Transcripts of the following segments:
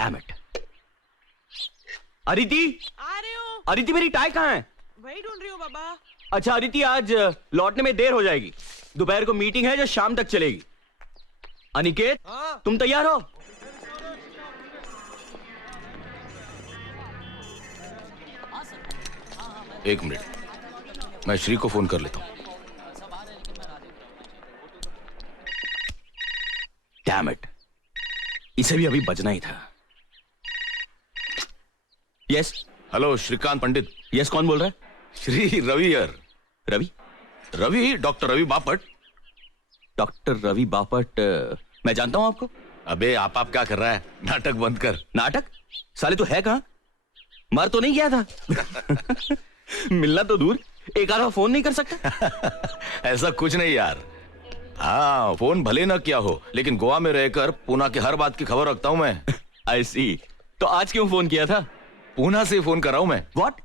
Damn it. Aditi, आ रही हूँ। अदिति मेरी टाई कहाँ है? वही ढूंढ रही हूँ बाबा। अच्छा अदिति, आज लौटने में देर हो जाएगी। दोपहर को मीटिंग है जो शाम तक चलेगी। अनिकेत, तुम तैयार हो? एक मिनट, मैं श्री को फोन कर लेता हूं। डैम इट, इसे भी अभी बजना ही था। यस। हेलो श्रीकांत पंडित। यस, कौन बोल रहा है? श्री रवि यार। रवि? रवि, डॉक्टर रवि बापट। डॉक्टर रवि बापट? मैं जानता हूं आपको। अबे आप क्या कर रहा है? नाटक बंद कर। नाटक? साले तो है कहां? मर तो नहीं गया था? मिलना तो दूर, एक आधा फोन नहीं कर सकता? ऐसा कुछ नहीं यार। हाँ, फोन भले ना किया हो, लेकिन गोवा में रहकर पूना की हर बात की खबर रखता हूं मैं। आई सी। तो आज क्यों फोन किया था? पूना से फोन कर रहा हूं मैं। व्हाट?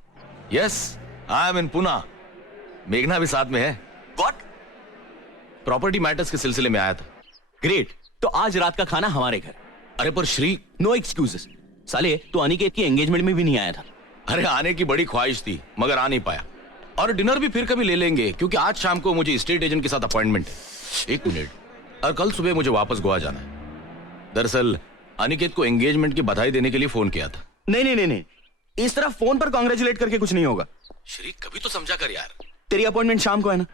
यस, आई एम इन पूना। मेघना भी साथ में है। व्हाट? प्रॉपर्टी मैटर्स के सिलसिले में आया था। ग्रेट, तो आज रात का खाना हमारे घर। अरे पर श्री, नो एक्सक्यूजेस। साले तो अनिकेत की एंगेजमेंट में भी नहीं आया था। अरे आने की बड़ी ख्वाहिश थी मगर आ नहीं पाया। और डिनर भी फिर कभी ले लेंगे, क्योंकि आज शाम को मुझे स्टेट एजेंट के साथ अपॉइंटमेंट है। एक मिनट, और कल सुबह मुझे वापस गोवा जाना है। दरअसल अनिकेत को एंगेजमेंट की बधाई देने के लिए फोन किया था। नहीं नहीं नहीं नहीं, इस तरह फोन पर कांग्रेचुलेट करके कुछ नहीं होगा। श्री कभी तो समझा कर यार। तेरी अपॉइंटमेंट शाम को है ना?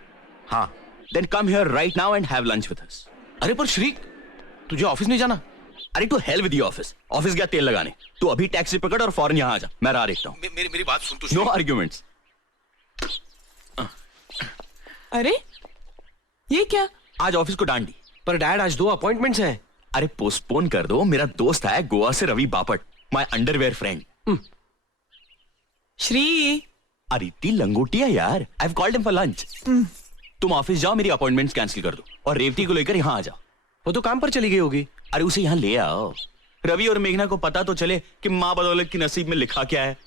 हाँ। Then come here right now and have lunch with us. अरे पर श्री, तुझे ऑफिस नहीं जाना? अरे to hell with the office. Office गया तेल लगाने, तू अभी टैक्सी पकड़ और फौरन यहाँ आ जा। मैं राह देखता हूँ। मेरी बात सुन तू। No arguments. अरे ये क्या? आज ऑफिस को डांडी। पर डैड, आज 2 अपॉइंटमेंट्स हैं। अरे पोस्टपोन कर दो। मेरा दोस्त है गोवा से, Ravi Bapat, my underwear friend. Shri, Aditi लंगोटिया यार। I have called him for lunch. तुम ऑफिस जाओ, मेरी अपॉइंटमेंट्स कैंसिल कर दो और रेवती को लेकर यहाँ आ जाओ। वो तो काम पर चली गई होगी। अरे उसे यहाँ ले आओ। रवि और मेघना को पता तो चले कि माँ बदौलत की नसीब में लिखा क्या है।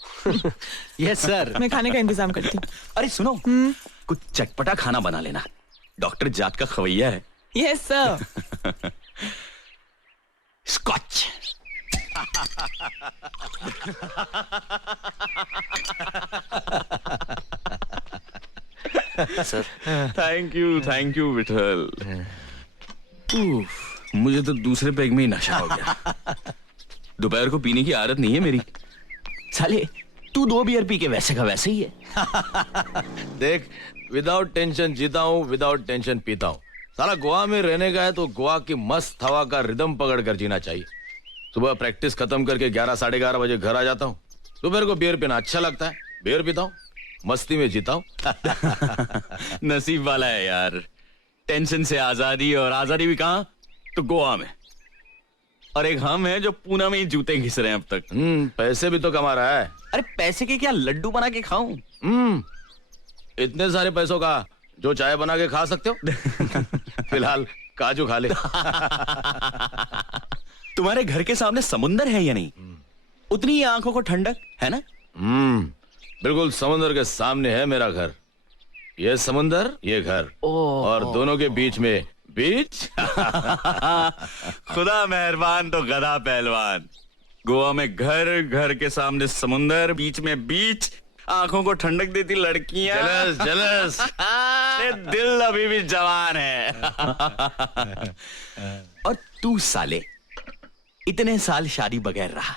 Yes sir. मैं खाने का इंतजाम करती हूँ। अरे सुनो, कुछ चटपटा खाना बना लेना। डॉक्टर जात का खवैया है। Yes sir. Scotch. Sir. Thank you Vithal. मुझे तो दूसरे पैग में ही नशा हो गया। दोपहर को पीने की आदत नहीं है मेरी। साले तू 2 बियर पी के वैसे का वैसे ही है। देख, विदाउट टेंशन जीता हूँ, विदाउट टेंशन पीता हूँ। साला गोवा में रहने का है तो गोवा की मस्त हवा का रिदम पकड़ कर जीना चाहिए। सुबह प्रैक्टिस खत्म करके 11 साढ़े 11 बजे घर आ जाता हूँ। दोपहर को बियर पीना अच्छा लगता है, बियर पीता हूँ, मस्ती में जीता हूँ। नसीब वाला है यार। टेंशन से आजादी, और आजादी भी कहाँ? तो गोवा में। और एक हम है जो पूना में ही जूते घिस रहे हैं अब तक। पैसे भी तो कमा रहा है। अरे पैसे के क्या लड्डू बना के खाऊं? इतने सारे पैसों का जो चाय बना के खा सकते हो। फिलहाल काजू खा ले। तुम्हारे घर के सामने समुंदर है या नहीं? उतनी ही आंखों को ठंडक है ना? बिल्कुल समुंदर के सामने है मेरा घर। ये समुंदर, ये घर, और दोनों के बीच में बीच। खुदा मेहरबान तो गधा पहलवान। गोवा में घर, घर के सामने समुंदर, बीच में बीच, आंखों को ठंडक देती लड़कियां। Jealous jealous. दिल अभी भी जवान है। और तू साले इतने साल शादी बगैर रहा।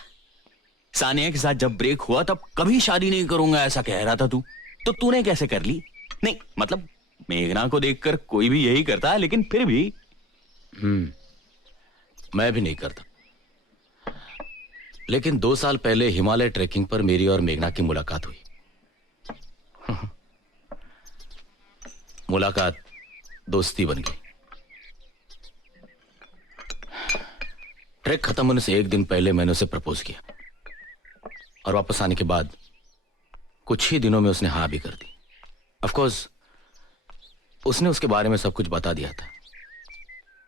सानिया के साथ जब ब्रेक हुआ तब कभी शादी नहीं करूंगा ऐसा कह रहा था तू। तो तूने कैसे कर ली? नहीं मतलब मेघना को देखकर कोई भी यही करता है, लेकिन फिर भी। मैं भी नहीं करता। लेकिन 2 साल पहले हिमालय ट्रैकिंग पर मेरी और मेघना की मुलाकात हुई। मुलाकात दोस्ती बन गई। ट्रैक खत्म होने से 1 दिन पहले मैंने उसे प्रपोज किया, और वापस आने के बाद कुछ ही दिनों में उसने हाँ भी कर दी। ऑफ कोर्स उसने उसके बारे में सब कुछ बता दिया था।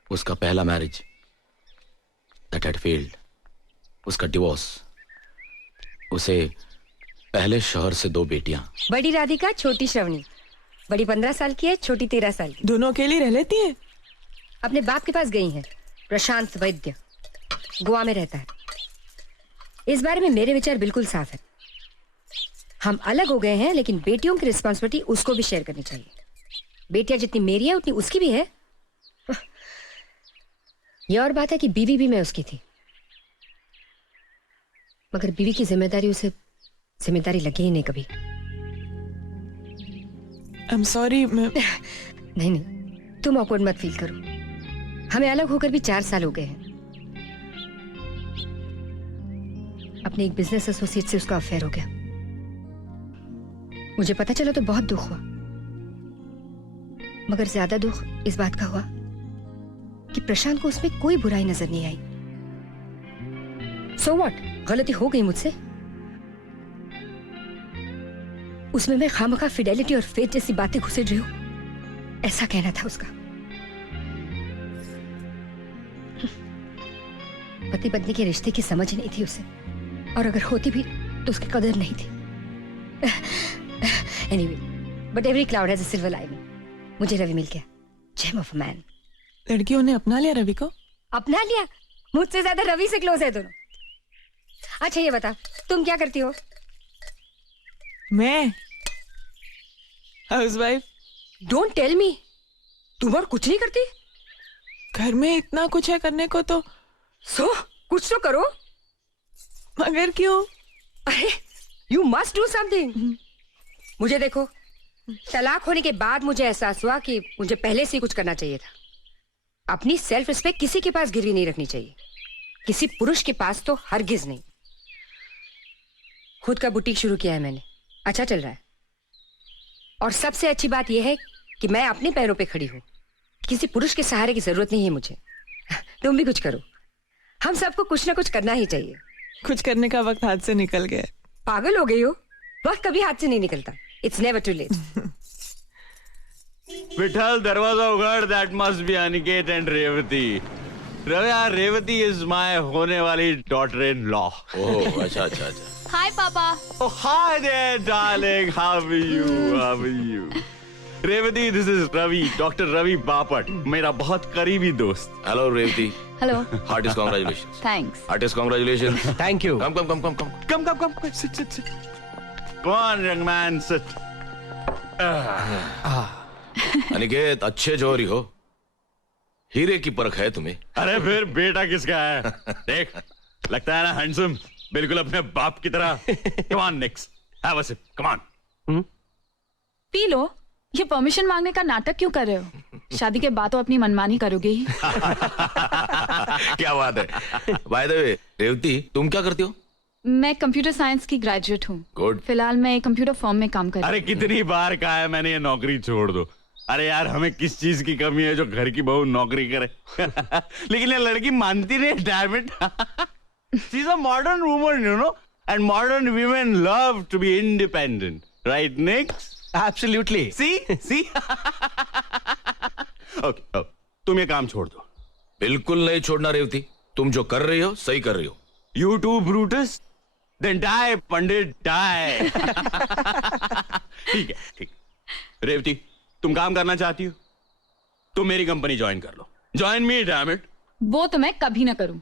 उसका पहला मैरिज दैट हैड फेल्ड, उसका डिवोर्स, उसे पहले शौहर से 2 बेटियां। बड़ी राधिका, छोटी श्रवणी। बड़ी 15 साल की है, छोटी 13 साल की। दोनों अकेली रह लेती है? अपने बाप के पास गई हैं। प्रशांत वैद्य गोवा में रहता है। इस बारे में मेरे विचार बिल्कुल साफ है। हम अलग हो गए हैं, लेकिन बेटियों की रिस्पॉन्सिबिलिटी उसको भी शेयर करनी चाहिए। बेटियां जितनी मेरी है उतनी उसकी भी है। ये और बात है कि बीवी भी मैं उसकी थी, मगर बीवी की जिम्मेदारी उसे जिम्मेदारी लगी ही नहीं कभी। I am sorry. मैं नहीं नहीं, तुम ऑकवर्ड मत फील करो। हमें अलग होकर भी 4 साल हो गए हैं। अपने एक बिजनेस एसोसिएट से उसका अफेयर हो गया। मुझे पता चला तो बहुत दुख हुआ, मगर ज्यादा दुख इस बात का हुआ कि प्रशांत को उसमें कोई बुराई नजर नहीं आई। सो व्हाट, गलती हो गई मुझसे। उसमें मैं खामखा फिडेलिटी और फेथ जैसी बातें घुसेड़ रही हूं, ऐसा कहना था उसका। पति पत्नी के रिश्ते की समझ नहीं थी उसे, और अगर होती भी तो उसकी कदर नहीं थी। Anyway, but every cloud has a silver lining. मुझे रवि मिल गया, जेम ऑफ अ मैन। लड़कियों ने अपना लिया रवि को। अपना लिया? मुझसे ज्यादा रवि से क्लोज है दोनों। अच्छा ये बता, तुम क्या करती हो? मैं हाउसवाइफ। डोंट टेल मी, तुम और कुछ नहीं करती? घर में इतना कुछ है करने को तो। कुछ तो करो। मगर क्यों? अरे यू मस्ट डू समथिंग। मुझे देखो, तलाक होने के बाद मुझे एहसास हुआ कि मुझे पहले से ही कुछ करना चाहिए था। अपनी सेल्फ रिस्पेक्ट किसी के पास गिरवी नहीं रखनी चाहिए, किसी पुरुष के पास तो हरगिज नहीं। खुद का बुटीक शुरू किया है मैंने, अच्छा चल रहा है। और सबसे अच्छी बात यह है कि मैं अपने पैरों पे खड़ी हूं, किसी पुरुष के सहारे की जरूरत नहीं है मुझे। तुम भी कुछ करो, हम सबको कुछ ना कुछ करना ही चाहिए। कुछ करने का वक्त हाथ से निकल गया। पागल हो गई हो? वक्त कभी हाथ से नहीं निकलता। It's never too late. Vithal, दरवाजा उगाड़। That must be Aniket and Revati. Revati is my होने वाली डॉटर इन लॉ। ओह अच्छा अच्छा अच्छा। हाय पापा। Oh, hi there, darling. How are you? How are you? Revati, this is Ravi, Dr. Ravi Bapat, मेरा बहुत करीबी दोस्त। Hello Revati. Hello. Heartiest congratulation. Thanks. Heartiest congratulation. Thank you. Come come come come come. Come. Sit. Come on, young man, sit. Aniket, अच्छे जोरी हो, हीरे की परख है तुम्हें। अरे फिर बेटा किसका है? देख, लगता है ना हैंडसम, बिल्कुल अपने बाप की तरह। Come on, Nix. Have a sip. Come on. पी लो। ये परमिशन मांगने का नाटक क्यों कर रहे हो? शादी के बाद तो अपनी मनमानी करोगे ही। क्या बात है। बाय द वे रेवती, तुम क्या करती हो? मैं कंप्यूटर साइंस की ग्रेजुएट हूँ। गुड। फिलहाल मैं एक कंप्यूटर फर्म में काम कर रही अरे कितनी बार कहा है मैंने ये नौकरी छोड़ दो। अरे यार, हमें किस चीज की कमी है जो घर की बहू नौकरी करे? लेकिन ये लड़की मानती नहीं। Damn it. She's a modern woman, you know, and modern women love to be independent, right, Nick? Absolutely. See? Okay, तुम ये काम छोड़ दो। बिल्कुल नहीं छोड़ना रेवती, तुम जो कर रही हो सही कर रही हो। You too, Brutus? Then die, Pandit, die. ठीक है। रेवती, तुम काम करना चाहती हो? तुम मेरी कंपनी ज्वाइन कर लो। Join me, damn it. वो तो मैं कभी ना करूँ।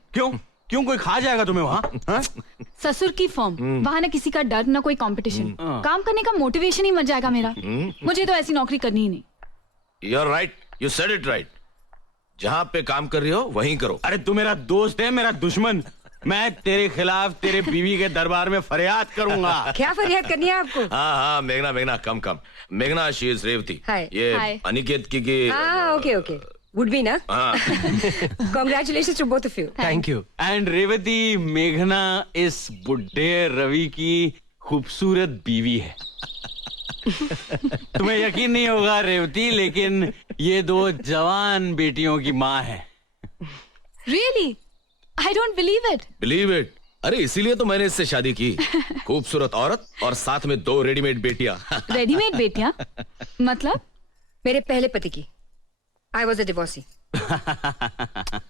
क्यों कोई खा जाएगा तुम्हें वहां? ससुर की फर्म, वहाँ ना किसी का डर ना कोई कंपटीशन। काम करने का मोटिवेशन ही मर जाएगा मेरा। मुझे तो ऐसी नौकरी करनी ही नहीं। You're right, you said it right. जहाँ पे काम कर रही हो वहीं करो। अरे तू मेरा दोस्त है, मेरा दुश्मन। मैं तेरे खिलाफ तेरे बीवी के दरबार में फरियाद करूंगा। क्या फरियाद करनी है आपको? हाँ मेघना कम। मेघना, शी इज रेवती। Hi. ये Hi. अनिकेत की हाँ, ओके। Would be ना? Congratulations to both of you. Thank you. एंड रेवती, मेघना इस बुड्ढे रवि की खूबसूरत बीवी है। तुम्हें यकीन नहीं होगा रेवती, लेकिन ये 2 जवान बेटियों की माँ है। Really? I don't believe it. Believe it. अरे इसीलिए तो मैंने इससे शादी की। खूबसूरत औरत और साथ में 2 रेडीमेड बेटियां। रेडीमेड बेटियां? मतलब? मेरे पहले पति की। I was a divorcee.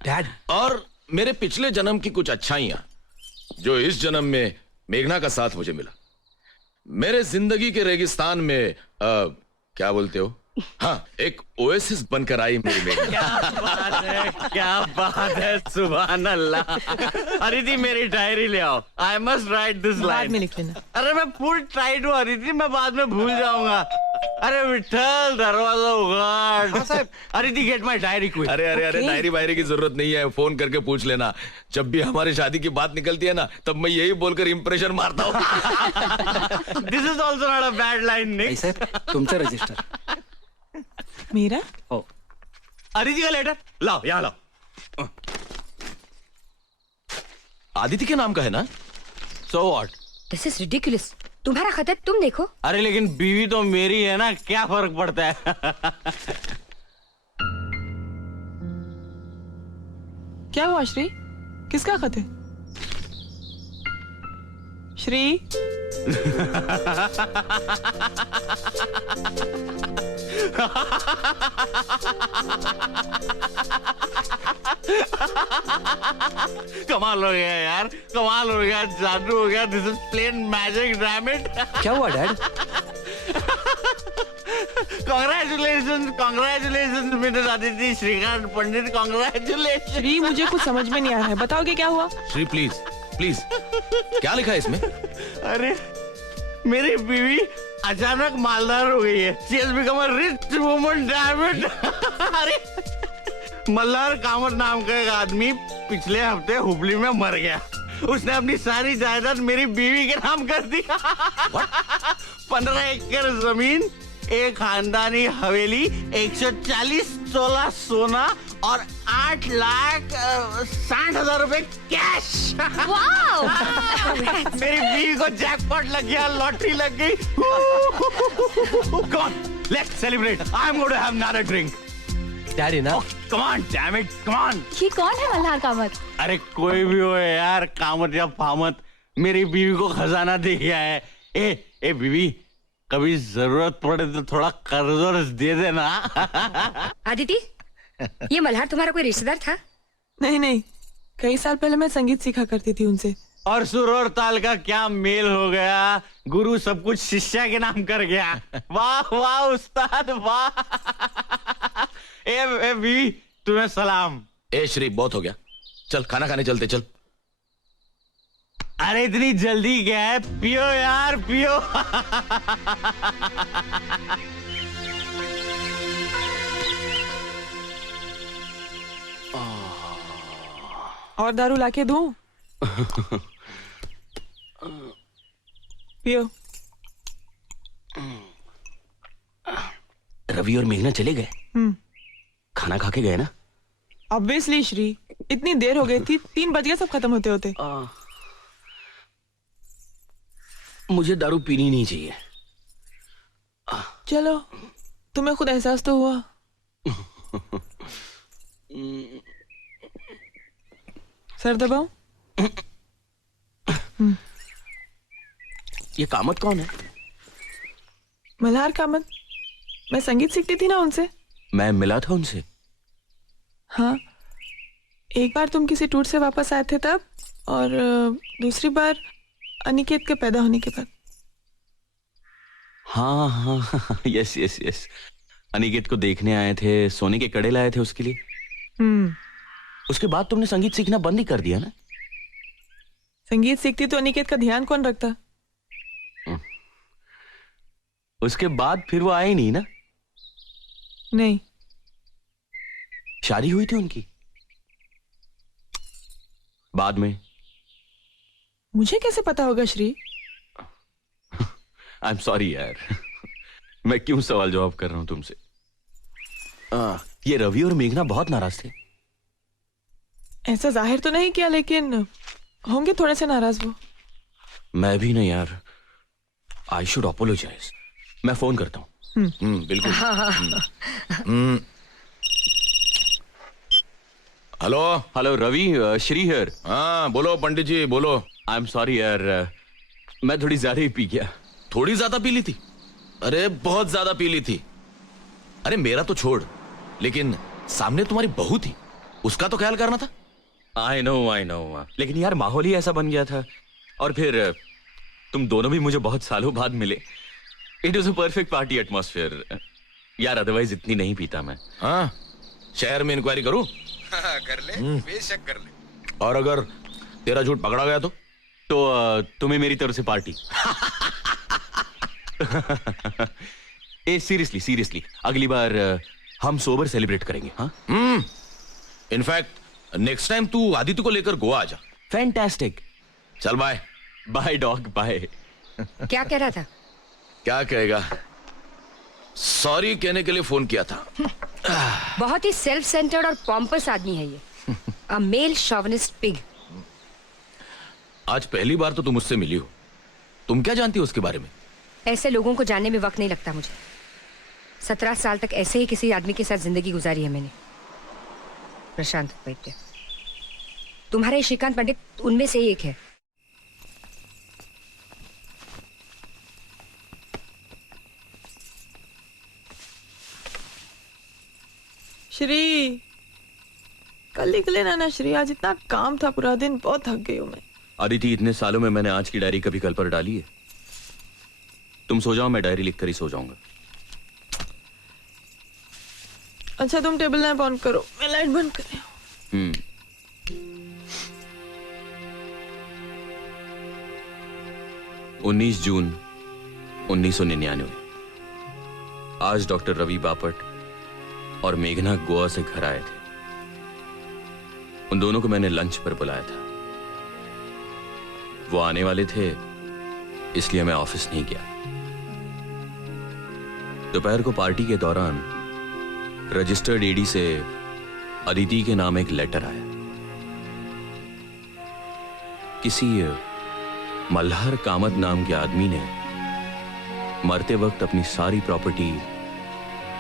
Dad. और मेरे पिछले जन्म की कुछ अच्छाइयां जो इस जन्म में मेघना का साथ मुझे मिला। मेरे जिंदगी के रेगिस्तान में क्या बोलते हो, हाँ, एक ओएसिस बनकर आई मेरी मेघना। क्या बात है, सुभान अल्लाह। अदिति मेरी डायरी ले आओ, आई मस्ट राइट दिस बाद लाइन। में लिख लेना। अरे मैं फुल टाइट हूँ अदिति, मैं बाद में भूल जाऊंगा। अरे विठल दरवाजा उगाड़। Aditi get my diary quick. अरे अरे अरे, Okay. डायरी वायरी की जरूरत नहीं है, फोन करके पूछ लेना। जब भी हमारी शादी की बात निकलती है ना, तब मैं यही बोलकर इंप्रेशन मारता हूँ। This is also not a bad line nick. साहेब तुमचं रजिस्टर. मेरा? हो. अदिति का लेटर लाओ, यहाँ लाओ। आदित्य के नाम का है ना? So what? This is ridiculous. तुम्हारा खत है, तुम देखो. अरे लेकिन बीवी तो मेरी है ना, क्या फर्क पड़ता है? क्या हुआ श्री? किसका खत है? श्री? कमाल हो गया यार, कमाल हो गया, जादू हो गया। This is plain magic, damn it. क्या हुआ dad? Congratulation, congratulation Mrs Aditi Shrikant Pandit, congratulation. Shri, मुझे कुछ समझ में नहीं आ रहा है, बताओगे क्या हुआ? श्री प्लीज प्लीज, क्या लिखा है इसमें? अरे मेरी बीवी अचानक मालदार हो गई है। She has become a rich woman, damn it. अरे मल्हार कामत नाम का एक आदमी पिछले हफ्ते हुबली में मर गया। उसने अपनी सारी जायदाद मेरी बीवी के नाम कर दी। 15 एकड़ जमीन, एक खानदानी हवेली, 140 तोला सोना और 8,60,000 रुपए कैश। मेरी बीवी को जैकपॉट लग गया, लॉटरी लग गई। Come on, let's celebrate. I'm going to have another drink. Daddy ना. Come on, damn it, come on. ये कौन है मल्हार कामत? अरे कोई भी हो यार, कामत या फामत, मेरी बीवी को खजाना दे गया है। ए बीवी, कभी जरूरत पड़े तो थोड़ा कर्ज वर्ज दे देना। आदिति, ये मल्हार तुम्हारा कोई रिश्तेदार था? नहीं नहीं, कई साल पहले मैं संगीत सीखा करती थी उनसे। और सुर और ताल का क्या मेल हो गया, गुरु सब कुछ शिष्या के नाम कर गया। वाह वाह उस्ताद वाह। ए बीवी, तुम्हें सलाम। ए श्री, बहुत हो गया, चल खाना खाने चलते, चल। अरे इतनी जल्दी क्या है, पियो यार पियो। और दारू लाके दूं? पियो। रवि और मेघना चले गए? खाना खा के गए ना? ऑब्वियसली श्री, इतनी देर हो गई थी, 3 बज गए सब खत्म होते होते। मुझे दारू पीनी नहीं चाहिए। चलो, तुम्हें खुद एहसास तो हुआ। सर दबाओ। ये कामत कौन है? मल्हार कामत, मैं संगीत सीखती थी ना उनसे। मैं मिला था उनसे। हाँ, एक बार तुम किसी टूर से वापस आए थे तब, और दूसरी बार अनिकेत के पैदा होने के बाद। हाँ हाँ, यस यस यस, अनिकेत को देखने आए थे, सोने के कड़े लाए थे उसके लिए। उसके बाद तुमने संगीत सीखना बंद ही कर दिया ना? संगीत सीखती तो अनिकेत का ध्यान कौन रखता? उसके बाद फिर वो आए नहीं ना? नहीं। शादी हुई थी उनकी बाद में? मुझे कैसे पता होगा श्री? आई एम सॉरी यार, मैं क्यों सवाल जवाब कर रहा हूं तुमसे। ये रवि और मेघना बहुत नाराज थे। ऐसा जाहिर तो नहीं किया, लेकिन होंगे थोड़े से नाराज वो। मैं भी नहीं यार, आई शुड अपोलोजाइज। मैं फोन करता हूँ। बिल्कुल। Hello hello Ravi, Shri here. हाँ बोलो पंडित जी, बोलो। आई एम सॉरी यार, मैं थोड़ी ज्यादा ही पी गया। थोड़ी ज्यादा पी ली थी? अरे बहुत ज्यादा पी ली थी। अरे मेरा तो छोड़, लेकिन सामने तुम्हारी बहू थी, उसका तो ख्याल करना था। आई नो, लेकिन यार माहौल ही ऐसा बन गया था। और फिर तुम दोनों भी मुझे बहुत सालों बाद मिले। It was a perfect party atmosphere. यार अदरवाइज इतनी नहीं पीता मैं। हाँ, शहर में इंक्वायरी करूं? कर ले, बेशक कर ले। और अगर तेरा झूठ पकड़ा गया तो तुम्हें मेरी तरफ से पार्टी। ए सीरियसली अगली बार हम सोबर सेलिब्रेट करेंगे। हाँ, इनफैक्ट नेक्स्ट टाइम तू आदित्य को लेकर गोवा आ जा। फैंटास्टिक। चल बाय। Bye dog bye. क्या कह रहा था? क्या कहेगा, सॉरी कहने के लिए फोन किया था। बहुत ही सेल्फ सेंटर्ड और पॉम्पस आदमी है ये। अ मेल शॉविनिस्ट पिग। आज पहली बार तो तुम मुझसे मिली हो, तुम क्या जानती हो उसके बारे में? ऐसे लोगों को जानने में वक्त नहीं लगता मुझे। 17 साल तक ऐसे ही किसी आदमी के साथ जिंदगी गुजारी है मैंने, प्रशांत वैद्य। तुम्हारे श्रीकांत पंडित उनमें से ही एक है। श्री, कल लिख लेना ना श्री, आज इतना काम था पूरा दिन, बहुत थक गई हूँ मैं। अदिति, इतने सालों में मैंने आज की डायरी कभी कल पर डाली है? तुम सो जाओ, मैं डायरी लिखकर ही सो जाऊंगा। अच्छा तुम टेबल लैंप ऑन करो, मैं लाइट बंद कर रही हूँ। 19 जून 1999। आज डॉक्टर रवि बापट और मेघना गोवा से घर आए थे। उन दोनों को मैंने लंच पर बुलाया था। वो आने वाले थे, इसलिए मैं ऑफिस नहीं गया। दोपहर को पार्टी के दौरान रजिस्टर्ड एडी से अदिति के नाम एक लेटर आया। किसी मल्हार कामत नाम के आदमी ने मरते वक्त अपनी सारी प्रॉपर्टी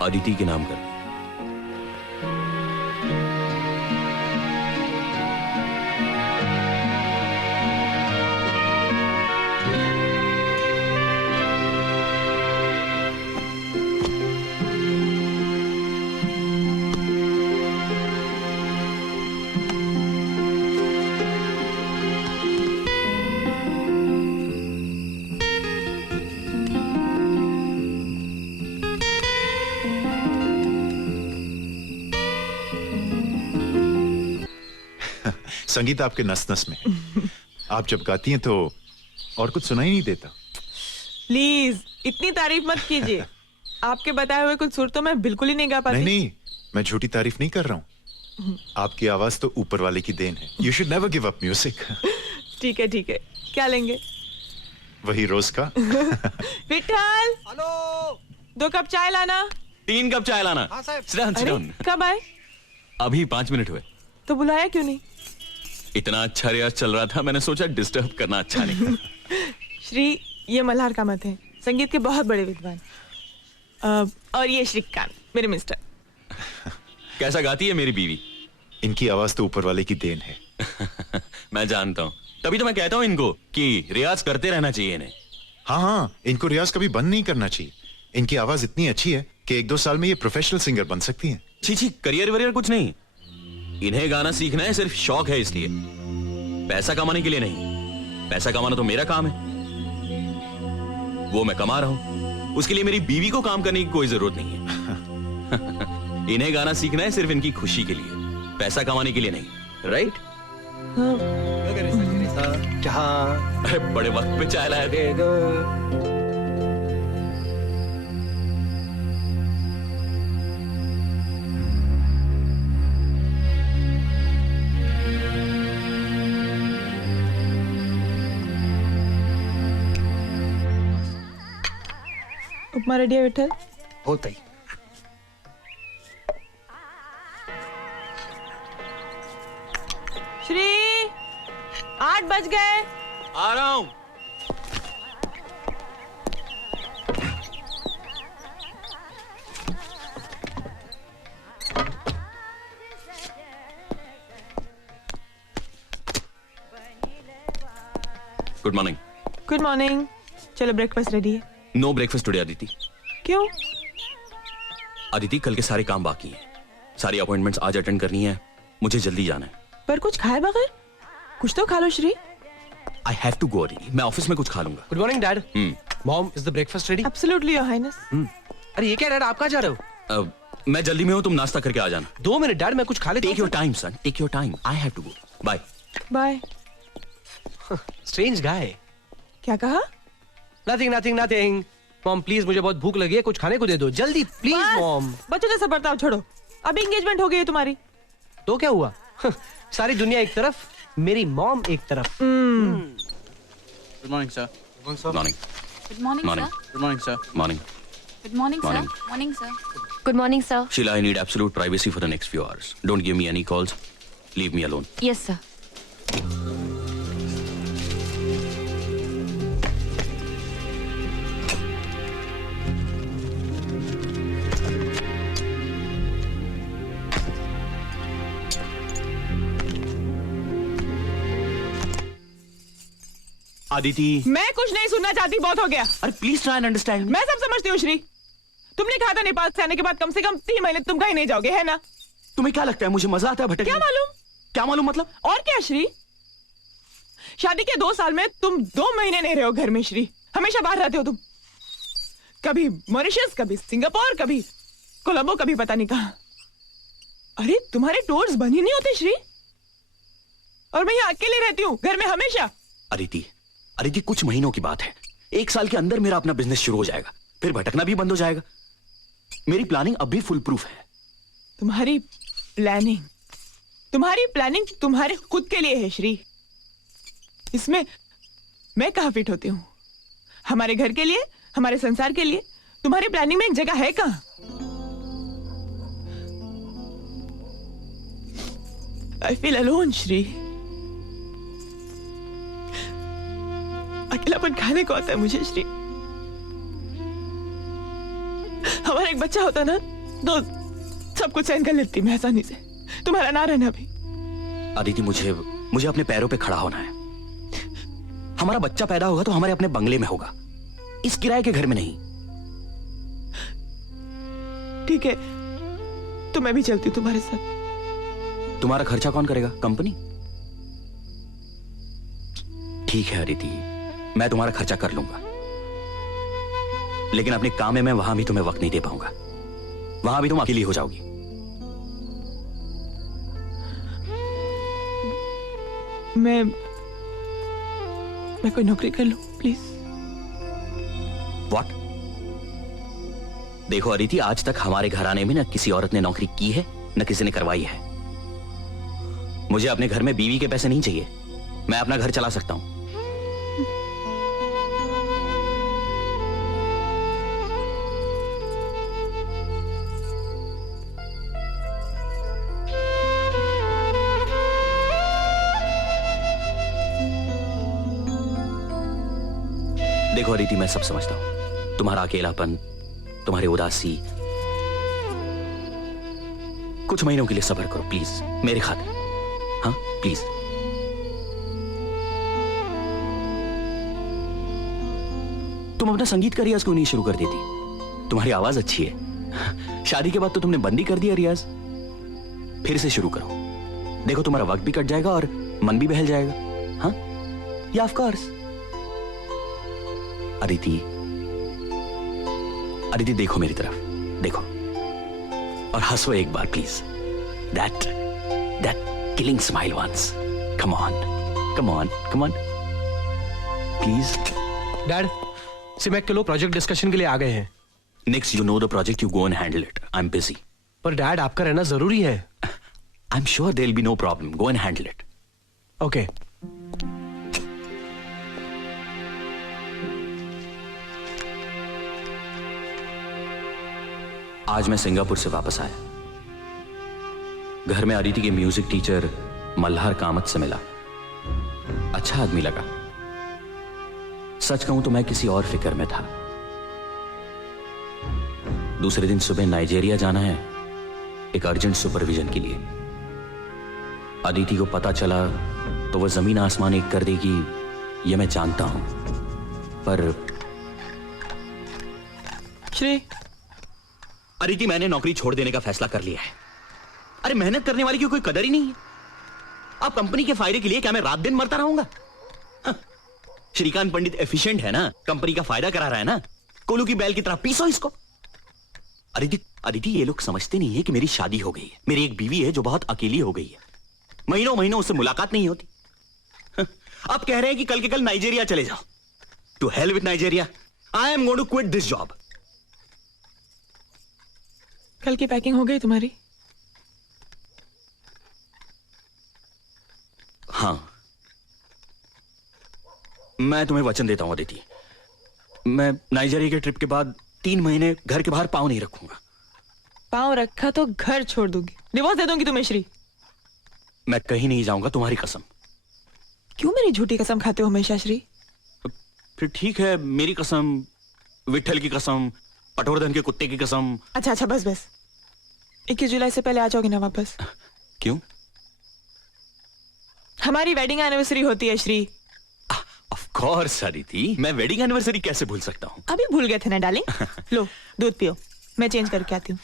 अदिति के नाम कर दी। संगीत आपके नस नस में है। आप जब गाती हैं तो और कुछ सुनाई नहीं देता। प्लीज इतनी तारीफ मत कीजिए। आपके बताए हुए कुछ सुर तो मैं बिल्कुल ही नहीं गा पाती। नहीं, मैं झूठी तारीफ नहीं कर रहा हूँ। आपकी आवाज तो ऊपर वाले की देन है। You should never give up music. ठीक है, क्या लेंगे? वही रोज का। विठल, हेलो, 2 कप चाय लाना। 3 कप चाय लाना। हाँ साहब। Sit down, sit अरे down। कब आए? अभी 5 मिनट हुए। तो बुलाया क्यों नहीं? इतना अच्छा रियाज चल रहा था, मैंने सोचा डिस्टर्ब करना अच्छा नहीं। श्री, ये मल्हार कामत हैं, संगीत के बहुत बड़े विद्वान। और ये श्रीकांत, मेरे मिस्टर। कैसा गाती है मेरी बीवी? इनकी आवाज तो ऊपर वाले की देन है। मैं जानता हूँ, तभी तो मैं कहता हूँ इनको कि रियाज करते रहना चाहिए इन्हें। हाँ, इनको रियाज कभी बंद नहीं करना चाहिए। इनकी आवाज इतनी अच्छी है कि 1-2 साल में ये प्रोफेशनल सिंगर बन सकती हैं। छी, करियर वरियर कुछ नहीं। इन्हें गाना सीखना है सिर्फ शौक है, इसलिए, पैसा कमाने के लिए नहीं। पैसा कमाना तो मेरा काम है, वो मैं कमा रहा हूं। उसके लिए मेरी बीवी को काम करने की कोई जरूरत नहीं है। इन्हें गाना सीखना है सिर्फ इनकी खुशी के लिए, पैसा कमाने के लिए नहीं। राइट? जहाँ अरे बड़े वक्त पे चाय लाया थे। उपमा रेडी है विठल? होता ही। श्री, 8 बज गए। आ रहा हूं। Good morning. Good morning. चलो ब्रेकफास्ट रेडी है। No breakfast today Aditi. क्यों? अदिति, कल के सारे काम बाकी हैं। सारी अपॉइंटमेंट्स आज अटेंड करनी है, मुझे जल्दी जाना है। पर कुछ खाए बगैर? कुछ तो खा लो Shri. I have to go Aditi, मैं ऑफिस में कुछ खा लूंगा। Good morning dad. Mom, is the breakfast ready? Absolutely your highness. अरे ये क्या डैड, आप कहाँ जा रहे हो? मैं जल्दी में हूँ, तुम नाश्ता करके आ जाना. 2 मिनट डैड, मैं कुछ खा लेता take your time son, take your time. I have to go. Bye. Bye. Strange guy. क्या कहा? नथिंग. मॉम प्लीज, मुझे बहुत भूख लगी है, कुछ खाने को दे दो जल्दी प्लीज बस, मॉम. बच्चों जैसा बर्ताव छोड़ो. अभी एंगेजमेंट हो गई है तुम्हारी. तो क्या हुआ? सारी दुनिया एक तरफ, मेरी मॉम एक तरफ. Good morning, sir. Morning. Good morning Morning. Sir. Good morning, sir. Morning. Good morning sir. Morning. Morning sir. Good morning, sir. Sheila, I need absolute privacy for the next few hours. Don't give me any calls. Leave me alone. Yes, sir. Aditi. मैं कुछ नहीं सुनना चाहती, बहुत हो गया. अरे please try and understand. मैं सब समझती हूँ श्री. तुमने कहा था नेपाल से आने के बाद कम से कम 3 महीने तुम कहीं नहीं जाओगे, है ना? तुम्हें क्या लगता है मुझे मजा आता है भटकने? क्या मालूम? क्या मालूम मतलब? और क्या श्री? शादी के 2 साल में तुम 2 महीने नहीं रहे हो घर में श्री. हमेशा बाहर रहते हो तुम. कभी मॉरिशस, कभी सिंगापुर, कभी कोलंबो, कभी पता नहीं कहां. अरे तुम्हारे टूर्स बन ही नहीं होते श्री. और मैं यहाँ अकेले रहती हूँ घर में हमेशा. अदिति कुछ महीनों की बात है. 1 साल के अंदर मेरा अपना बिजनेस शुरू हो जाएगा, फिर भटकना भी बंद हो जाएगा. मेरी प्लानिंग अब भी फुल प्रूफ है. तुम्हारी प्लानिंग तुम्हारे खुद के लिए है श्री. इसमें मैं कहाँ फिट होती हूँ? हमारे घर के लिए, हमारे संसार के लिए तुम्हारी प्लानिंग में एक जगह है कहाँ? I feel alone Shri. अकेलापन खाने को आता है मुझे श्री. हमारा एक बच्चा होता ना तो सब कुछ सहन कर लेती मैं आसानी से. तुम्हारा ना रहना भी. आदिति मुझे अपने पैरों पे खड़ा होना है. हमारा बच्चा पैदा होगा तो हमारे अपने बंगले में होगा, इस किराए के घर में नहीं. ठीक है तो मैं भी चलती हूँ तुम्हारे साथ. तुम्हारा खर्चा कौन करेगा? कंपनी? ठीक है आदिति, मैं तुम्हारा खर्चा कर लूंगा, लेकिन अपने काम में मैं वहां भी तुम्हें वक्त नहीं दे पाऊंगा. वहां भी तुम अकेली हो जाओगी. मैं कोई नौकरी कर लूं प्लीज. व्हाट? देखो अदिति, आज तक हमारे घराने में न किसी औरत ने नौकरी की है न किसी ने करवाई है. मुझे अपने घर में बीवी के पैसे नहीं चाहिए. मैं अपना घर चला सकता हूं. देखो अदिति, मैं सब समझता हूं. तुम्हारा अकेलापन, तुम्हारी उदासी. कुछ महीनों के लिए सब्र करो प्लीज, मेरे खातिर. हाँ प्लीज. तुम अपना संगीत का रियाज क्यों नहीं शुरू कर देती? तुम्हारी आवाज अच्छी है. शादी के बाद तो तुमने बंद ही कर दिया रियाज. फिर से शुरू करो. देखो तुम्हारा वक्त भी कट जाएगा और मन भी बहल जाएगा. हाँ या ऑफ कोर्स. अदिति देखो मेरी तरफ, देखो और हंसो एक बार please. That killing smile once. Come on please. Dad, सिमेक के लोग प्रोजेक्ट डिस्कशन के लिए आ गए हैं. Next you know the project, you go and handle it. I am busy. पर डैड, आपका रहना जरूरी है. I am sure there will be no problem. Go and handle it. Okay. आज मैं सिंगापुर से वापस आया. घर में अदिति के म्यूजिक टीचर मल्हार कामत से मिला. अच्छा आदमी लगा. सच कहूं तो मैं किसी और फिक्र में था. दूसरे दिन सुबह नाइजीरिया जाना है एक अर्जेंट सुपरविजन के लिए. अदिति को पता चला तो वह जमीन आसमान एक कर देगी, यह मैं जानता हूं. पर श्री, अदिति, मैंने नौकरी छोड़ देने का फैसला कर लिया है. अरे मेहनत करने वाले की कोई कदर ही नहीं है. अब कंपनी के फायदे के लिए क्या मैं रात दिन मरता रहूंगा? हाँ। श्रीकांत पंडित एफिशिएंट है ना, कंपनी का फायदा करा रहा है ना. कोलू की बैल की तरह पीसो इसको. अदिति अदिति, ये लोग समझते नहीं है कि मेरी शादी हो गई है। मेरी एक बीवी है जो बहुत अकेली हो गई है, महीनों महीनों उससे मुलाकात नहीं होती। अब कह रहे हैं कि कल के कल नाइजीरिया चले जाओ। To hell with Nigeria, I am going to quit this job. कल की पैकिंग हो गई तुम्हारी? हाँ, मैं तुम्हें वचन देता हूं अदिति, मैं नाइजीरिया के ट्रिप के बाद 3 महीने घर के बाहर पांव नहीं रखूंगा। पाँव रखा तो घर छोड़ दूंगी, डिवोर्स दे दूंगी तुम्हें श्री। मैं कहीं नहीं जाऊंगा, तुम्हारी कसम। क्यों मेरी झूठी कसम खाते हो हमेशा श्री? फिर ठीक है, मेरी कसम, विठल की कसम, पटवर्धन के कुत्ते की कसम। अच्छा अच्छा, बस बस। 21 जुलाई से पहले आ जाओगे ना वापस? क्यों? हमारी वेडिंग एनिवर्सरी होती है श्री। ऑफ कोर्स अदिति, मैं वेडिंग एनिवर्सरी कैसे भूल सकता हूँ। अभी भूल गए थे ना डार्लिंग। लो दूध पियो, मैं चेंज करके आती हूँ।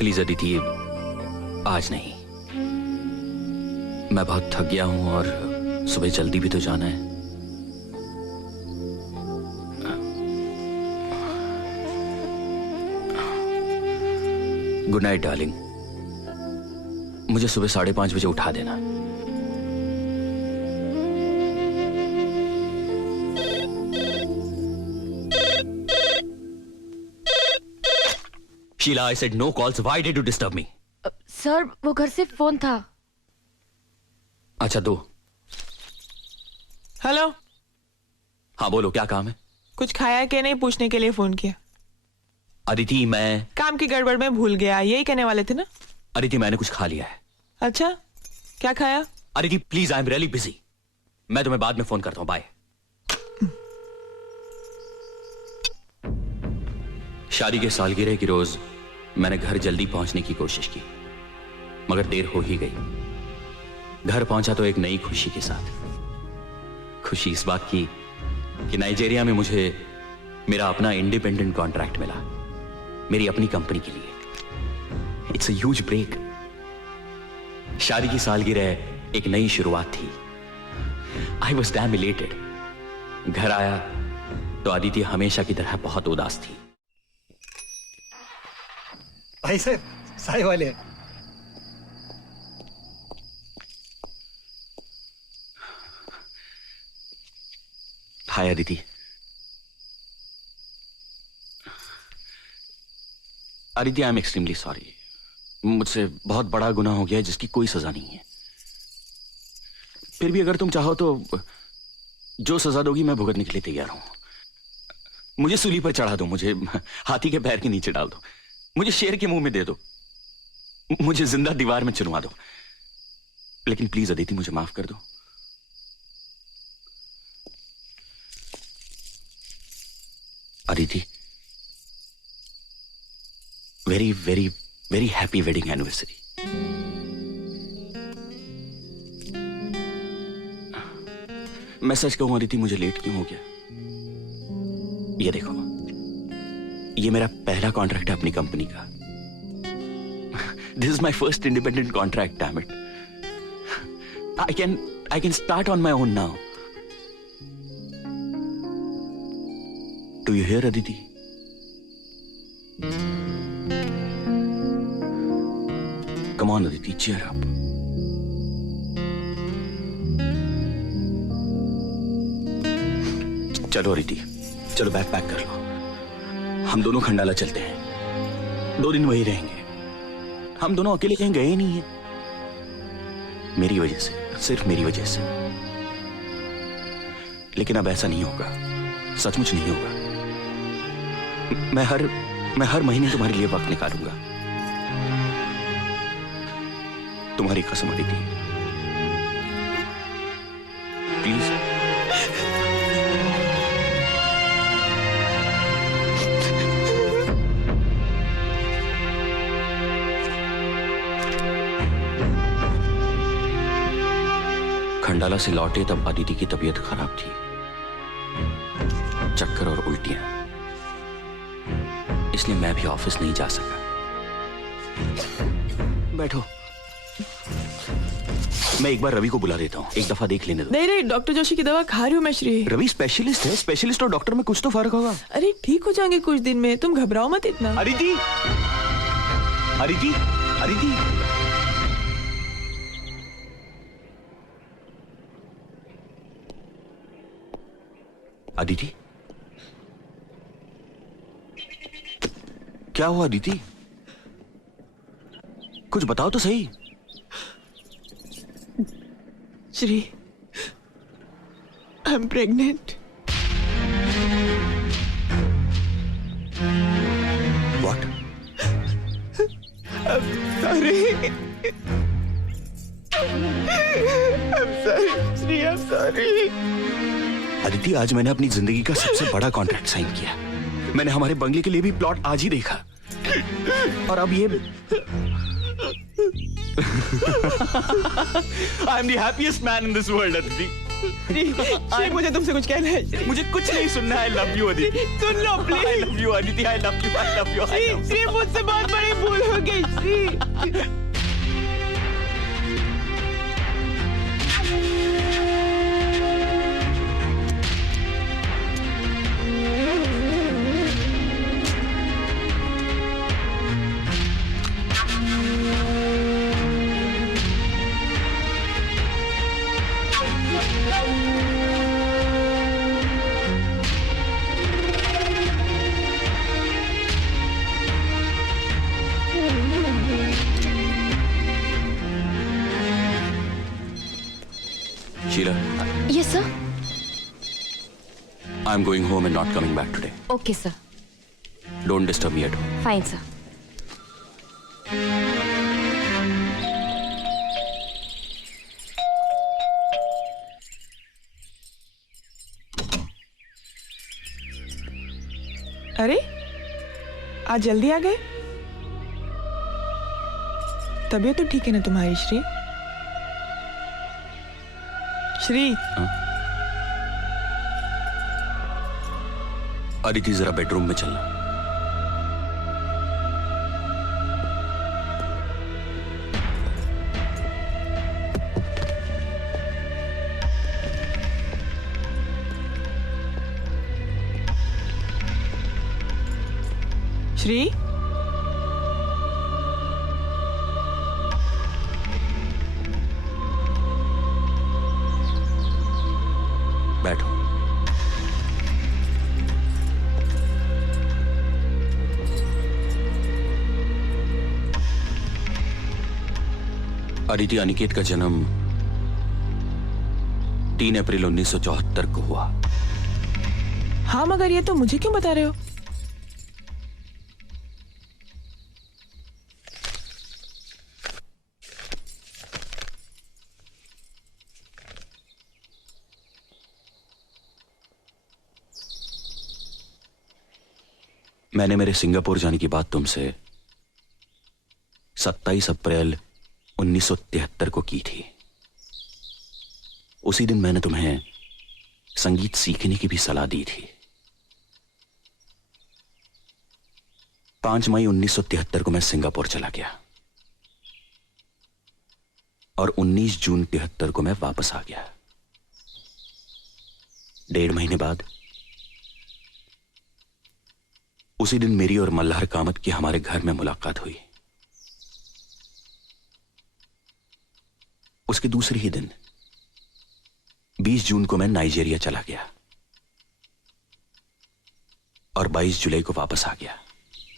प्लीज अदिति, आज नहीं। मैं बहुत थक गया हूं और सुबह जल्दी भी तो जाना है। गुड नाइट डार्लिंग, मुझे सुबह 5:30 बजे उठा देना। Sheela, I said no calls. Why did you disturb me? सर वो घर से फोन था। अच्छा, दो। हेलो, हाँ बोलो, क्या काम है? कुछ खाया कि नहीं पूछने के लिए फोन किया। अदिति, मैं काम की गड़बड़ में भूल गया, यही कहने वाले थे ना? अदिति, मैंने कुछ खा लिया है। अच्छा, क्या खाया? Aditi please, I am really busy. मैं तुम्हें बाद में फोन करता हूं, बाय। शादी के सालगिरह की रोज मैंने घर जल्दी पहुंचने की कोशिश की, मगर देर हो ही गई। घर पहुंचा तो एक नई खुशी के साथ। खुशी इस बात की कि नाइजीरिया में मुझे मेरा अपना इंडिपेंडेंट कॉन्ट्रैक्ट मिला, मेरी अपनी कंपनी के लिए। It's a huge break. शादी की सालगिरह एक नई शुरुआत थी। I was damn elated. घर आया तो अदिति हमेशा की तरह बहुत उदास थी। भाई साहब, साय वाले। Hi Aditi. Aditi, I am extremely sorry. मुझसे बहुत बड़ा गुनाह हो गया है जिसकी कोई सजा नहीं है। फिर भी अगर तुम चाहो तो जो सजा दोगी मैं भुगतने के लिए तैयार हूं। मुझे सूली पर चढ़ा दो, मुझे हाथी के पैर के नीचे डाल दो, मुझे शेर के मुंह में दे दो, मुझे जिंदा दीवार में चुनवा दो, लेकिन प्लीज अदिति मुझे माफ कर दो। Aditi, very very very happy wedding anniversary. मैं सच कहूं अदिति, मुझे लेट क्यों हो गया? ये देखो, ये मेरा पहला कॉन्ट्रैक्ट है अपनी कंपनी का। This is my first independent contract, damn it. I can start on my own now. Do you hear Aditi? Come on Aditi, cheer up. चलो अदिति, चलो बैग पैक कर लो, हम दोनों खंडाला चलते हैं। 2 दिन वहीं रहेंगे। हम दोनों अकेले कहीं गए नहीं हैं, मेरी वजह से, सिर्फ मेरी वजह से। लेकिन अब ऐसा नहीं होगा, सचमुच नहीं होगा। मैं हर महीने तुम्हारे लिए वक्त निकालूंगा। तुम्हारी कसम अदिति। अंबाला से लौटे तब अदिति की तबीयत खराब थी, चक्कर और उल्टियां, इसलिए मैं भी ऑफिस नहीं जा सका। बैठो, मैं एक बार रवि को बुला देता हूँ, एक दफा देख लेने दो। नहीं नहीं, डॉक्टर जोशी की दवा खा रही हूँ मैं श्री। रवि स्पेशलिस्ट है, स्पेशलिस्ट और डॉक्टर में कुछ तो फर्क होगा। अरे ठीक हो जाएंगे कुछ दिन में, तुम घबराओ मत इतना। अदिति, अदिति, अदिति, अदिति, क्या हुआ अदिति? कुछ बताओ तो सही। Shri, I am pregnant. What? Sorry, Shri, I am sorry. Aditi, आज मैंने अपनी जिंदगी का सबसे बड़ा कॉन्ट्रैक्ट साइन किया। मैंने हमारे बंगले के लिए भी प्लॉट आज ही देखा, और अब ये I am the happiest man in this world Aditi. Shri, मुझे तुमसे कुछ कहना है श्री। मुझे कुछ नहीं सुनना है। I love you Aditi. Soon low please. I love you Aditi, I love you, I love you. Shri, मुझसे बहुत बड़ी भूल हो गई Shri. Sheila, yes sir. I'm going home and not coming back today. Okay sir, Don't disturb me at home. Fine sir. अरे आज जल्दी आ गए? तबीयत तो ठीक है ना तुम्हारी श्री? श्री, अदिति, जरा बेडरूम में चलना। श्री, बैठो। अदिति, अनिकेत का जन्म 3 अप्रैल 1974 को हुआ। हाँ मगर ये तो मुझे क्यों बता रहे हो? मैंने मेरे सिंगापुर जाने की बात तुमसे 27 अप्रैल 1973 को की थी। उसी दिन मैंने तुम्हें संगीत सीखने की भी सलाह दी थी। 5 मई 1973 को मैं सिंगापुर चला गया और 19 जून 73 को मैं वापस आ गया। 1.5 महीने बाद उसी दिन मेरी और मल्हार कामत की हमारे घर में मुलाकात हुई। उसके दूसरे ही दिन 20 जून को मैं नाइजीरिया चला गया और 22 जुलाई को वापस आ गया।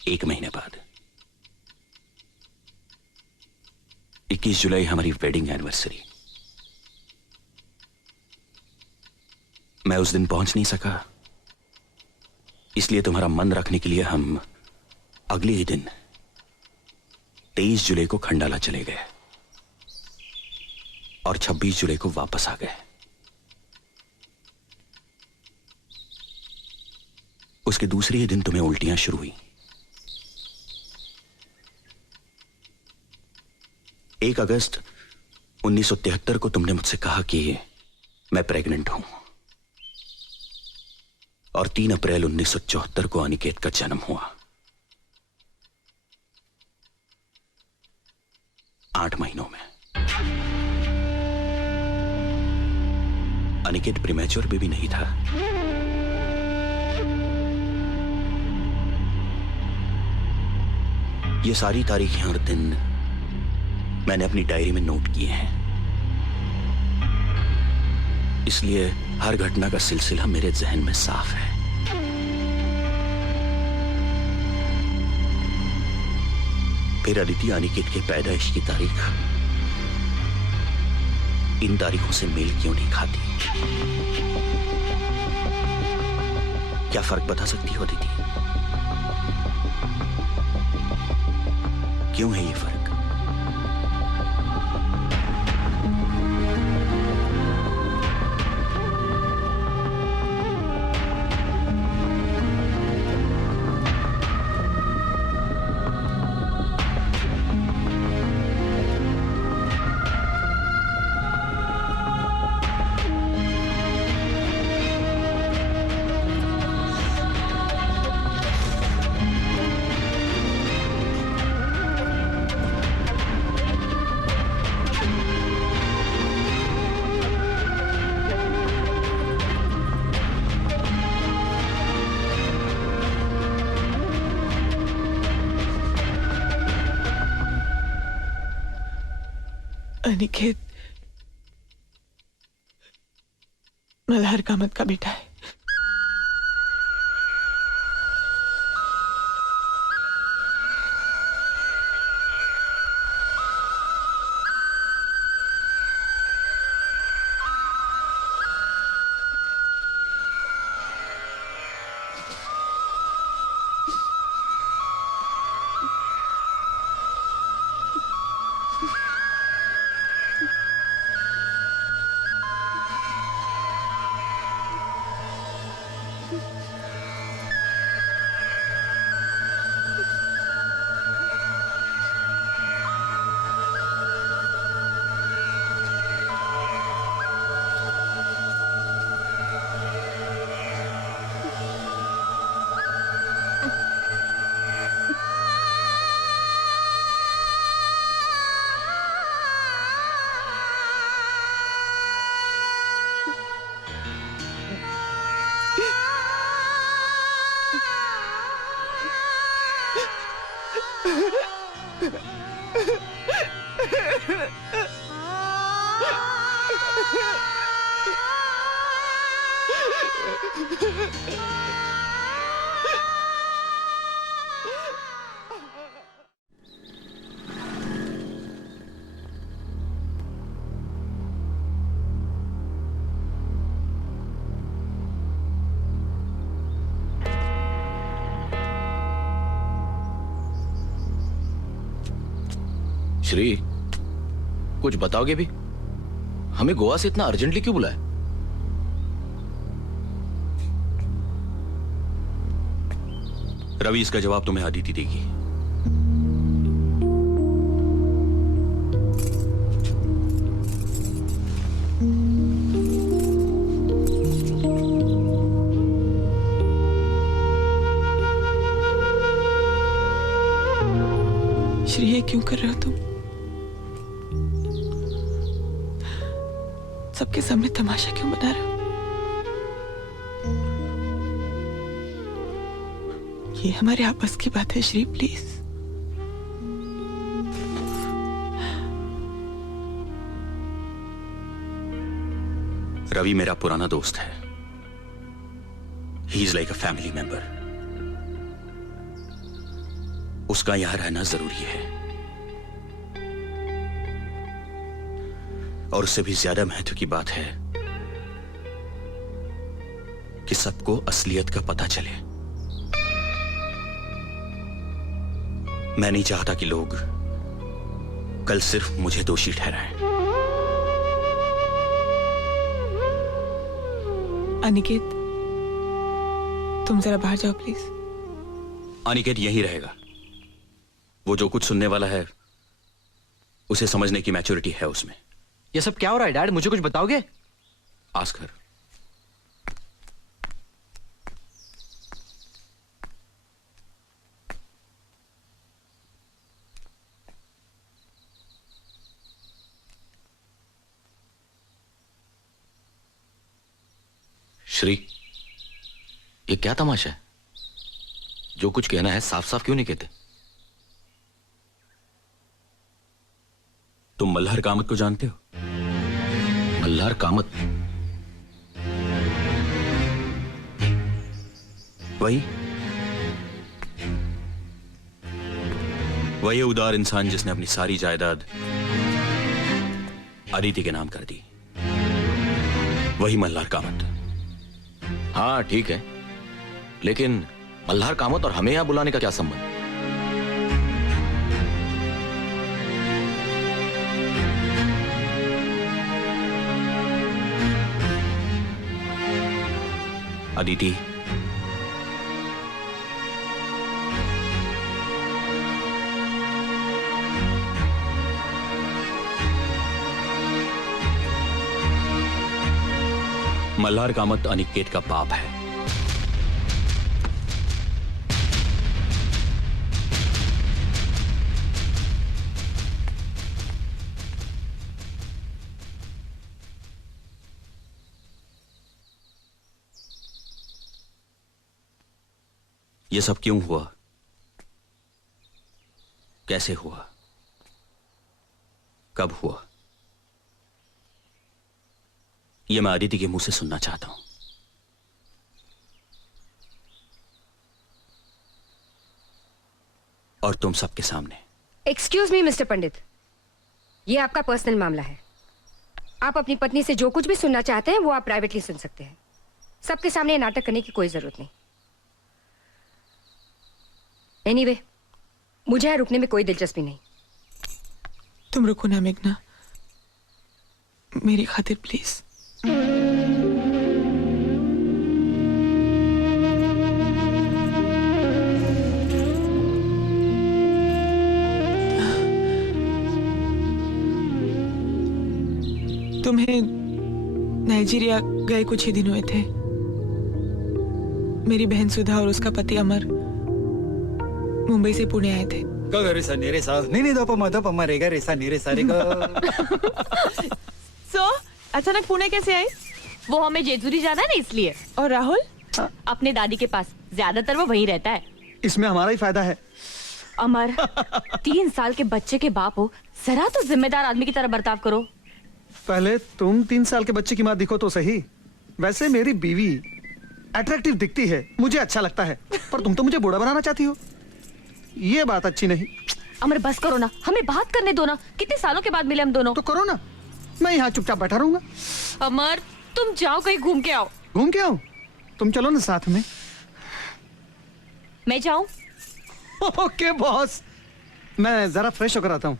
1 महीने बाद 21 जुलाई हमारी वेडिंग एनिवर्सरी। मैं उस दिन पहुंच नहीं सका, इसलिए तुम्हारा मन रखने के लिए हम अगले ही दिन 23 जुलाई को खंडाला चले गए और 26 जुलाई को वापस आ गए। उसके दूसरे ही दिन तुम्हें उल्टियां शुरू हुई। 1 अगस्त 1973 को तुमने मुझसे कहा कि मैं प्रेग्नेंट हूं और 3 अप्रैल 1974 को अनिकेत का जन्म हुआ। 8 महीनों में। अनिकेत प्रीमैच्योर बेबी नहीं था। ये सारी तारीखें और दिन मैंने अपनी डायरी में नोट किए हैं, इसलिए हर घटना का सिलसिला मेरे जहन में साफ है। फिर अदिति अनिकेत के पैदाइश की तारीख इन तारीखों से मेल क्यों नहीं खाती? क्या फर्क बता सकती हो अदिति? क्यों है ये फर्क? अनिकेत मल्हार कामत का बेटा है। श्री, कुछ बताओगे भी? हमें गोवा से इतना अर्जेंटली क्यों बुलाया? रवि, इसका जवाब तुम्हें अदिति देगी। श्री, ये क्यों कर रहे हो तुम? सबके सामने तमाशा क्यों बना रहे हो? ये हमारे आपस की बात है श्री, प्लीज। रवि मेरा पुराना दोस्त है। He is like a family member. उसका यहां रहना जरूरी है, और उससे भी ज्यादा महत्व की बात है कि सबको असलियत का पता चले। मैं नहीं चाहता कि लोग कल सिर्फ मुझे दोषी ठहराएं। अनिकेत, तुम जरा बाहर जाओ प्लीज। अनिकेत यहीं रहेगा। वो जो कुछ सुनने वाला है उसे समझने की मैच्योरिटी है उसमें। ये सब क्या हो रहा है डैड? मुझे कुछ बताओगे? Ask her. श्री, ये क्या तमाशा है? जो कुछ कहना है साफ साफ क्यों नहीं कहते? तुम मल्हार कामत को जानते हो? मल्हार कामत? वही उदार इंसान जिसने अपनी सारी जायदाद अदिति के नाम कर दी। वही मल्हार कामत। हाँ ठीक है, लेकिन मल्हार कामत और हमें यहां बुलाने का क्या संबंध? अदिति, मल्हार कामत अनिकेत का बाप है। ये सब क्यों हुआ? कैसे हुआ? कब हुआ? ये मैं अदिति के मुंह से सुनना चाहता हूं। और तुम सबके सामने। एक्सक्यूज मी मिस्टर पंडित, ये आपका पर्सनल मामला है। आप अपनी पत्नी से जो कुछ भी सुनना चाहते हैं वो आप प्राइवेटली सुन सकते हैं। सबके सामने नाटक करने की कोई जरूरत नहीं। एनीवे, मुझे यहाँ रुकने में कोई दिलचस्पी नहीं। तुम रुको ना मेघना, मेरी खातिर प्लीज। तुम्हें नाइजीरिया गए कुछ ही दिन हुए थे। मेरी बहन सुधा और उसका पति अमर मुंबई से पुणे आए थे। सो अचानक पुणे कैसे आए? वो हमें जेजूरी जाना है ना, इसलिए। और राहुल? अपने दादी के पास, ज्यादातर वो वहीं रहता है। इसमें हमारा ही फायदा है। अमर, 3 साल के बच्चे के बाप हो, जरा तो जिम्मेदार आदमी की तरह बर्ताव करो। पहले तुम 3 साल के बच्चे की माँ दिखो तो सही। वैसे मेरी बीवी अट्रैक्टिव दिखती है, मुझे अच्छा लगता है, पर तुम तो मुझे बूढ़ा बनाना चाहती हो। ये बात अच्छी नहीं। अमर बस करो ना, हमें बात करने दो ना। कितने सालों के बाद मिले हम दोनों। तो करो ना, मैं यहाँ चुपचाप बैठा रहूंगा। अमर तुम जाओ, कहीं घूम के आओ। घूम के आओ? तुम चलो ना साथ में। मैं जाऊं? ओके बॉस, मैं जरा फ्रेश होकर आता हूँ।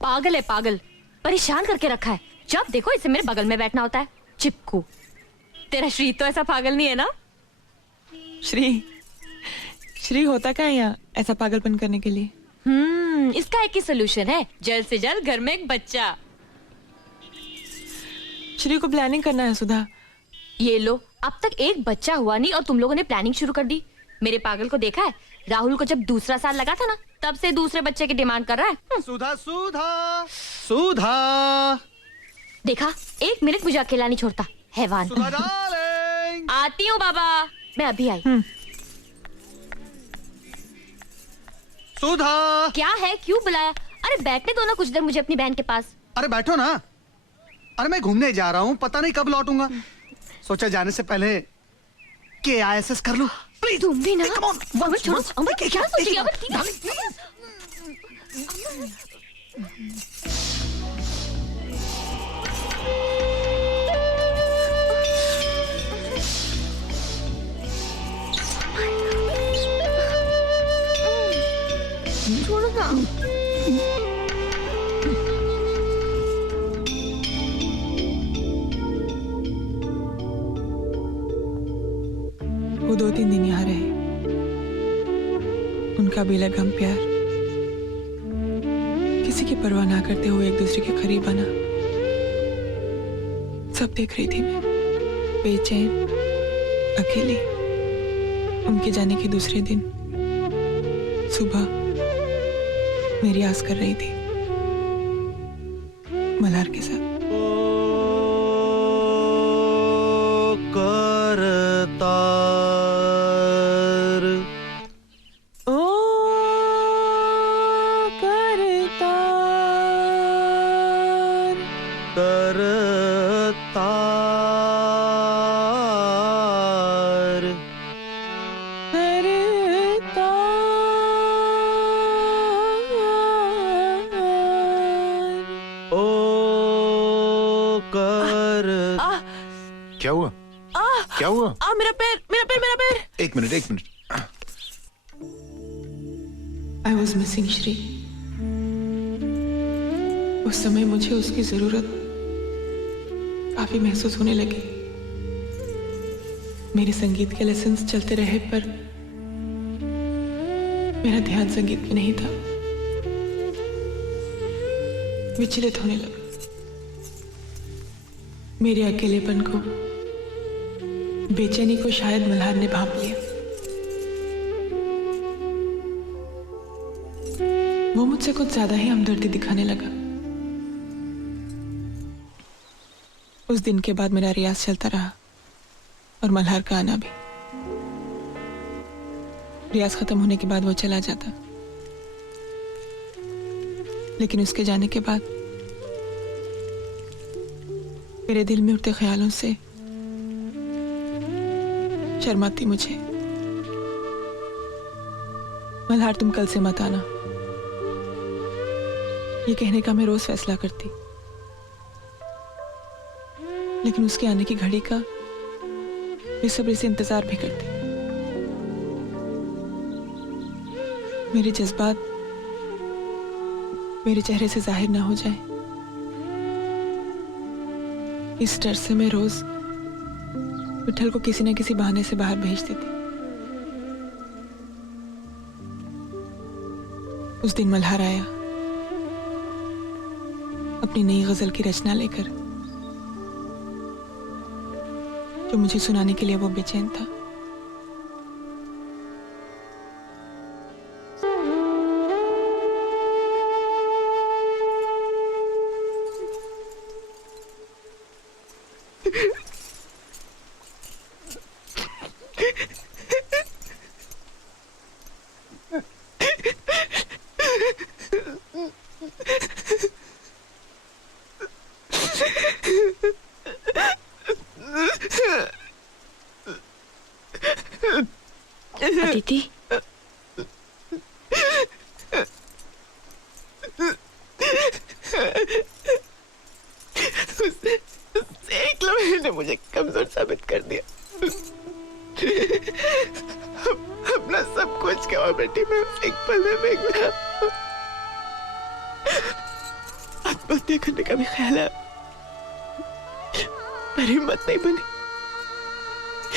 पागल है पागल, परेशान करके रखा है। जब देखो इसे मेरे बगल में बैठना होता है, चिपकू। तेरा श्री तो ऐसा पागल नहीं है ना? श्री होता क्या है यहाँ ऐसा पागलपन करने के लिए? इसका एक ही सोल्यूशन है, जल्द से जल्द घर में एक बच्चा। श्री को प्लानिंग करना है सुधा। ये लो, अब तक एक बच्चा हुआ नहीं और तुम लोगों ने प्लानिंग शुरू कर दी। मेरे पागल को देखा है? राहुल को जब दूसरा साल लगा था ना, तब से दूसरे बच्चे की डिमांड कर रहा है। सुधा सुधा सुधा, देखा, 1 मिनट मुझे अकेला नहीं छोड़ता हैवान। सुधा डार्लिंग। आती हूँ बाबा, मैं अभी आई। सुधा। क्या है, क्यों बुलाया? अरे बैठने दो ना कुछ देर मुझे अपनी बहन के पास। अरे बैठो ना। अरे मैं घूमने जा रहा हूँ, पता नहीं कब लौटूंगा। सोचा जाने से पहले KISS कर लूं। प्लीज तुम भी ना। अमर छोड़ो, अमर क्या सोचेगी? अमर छोड़ो ना। वो 2-3 दिन यहाँ रहे। उनका बेलगाम प्यार किसी की परवाह ना करते हुए एक दूसरे के करीब बना। सब देख रही थी मैं, बेचैन, अकेली। उनके जाने के दूसरे दिन सुबह मेरी आस कर रही थी मल्हार के साथ। करतार ओ करतार, करतार करतार। ओ कर क्या हुआ? क्या हुआ? मेरा पैर, मेरा पैर, मेरा पैर। एक मिनट, एक minute. I was missing Shri. उस समय मुझे उसकी जरूरत काफी महसूस होने लगी। मेरे संगीत के लेसन्स चलते रहे पर मेरा ध्यान संगीत में नहीं था। विचलित होने लगा। मेरे अकेलेपन को, बेचैनी को शायद मल्हार ने भांप लिया। वो मुझसे कुछ ज्यादा ही हमदर्दी दिखाने लगा। उस दिन के बाद मेरा रियाज चलता रहा और मल्हार का आना भी। रियाज खत्म होने के बाद वो चला जाता, लेकिन उसके जाने के बाद मेरे दिल में उठते ख्यालों से शर्माती मुझे। मल्हार तुम कल से मत आना, ये कहने का मैं रोज फैसला करती, लेकिन उसके आने की घड़ी का बेसब्री से इंतजार भी करती। मेरे जज्बात मेरे चेहरे से जाहिर ना हो जाए, इस डर से मैं रोज विठल को किसी न किसी बहाने से बाहर भेज देती। उस दिन मल्हार आया अपनी नई गजल की रचना लेकर, जो मुझे सुनाने के लिए वो बेचैन था। अदिति, एक लम्हे ने मुझे कमजोर साबित कर दिया। अपना सब कुछ गवा बेटी, मैं एक पल में फेंक दिया। आत्महत्या करने का भी ख्याल है, पर हिम्मत नहीं बनी।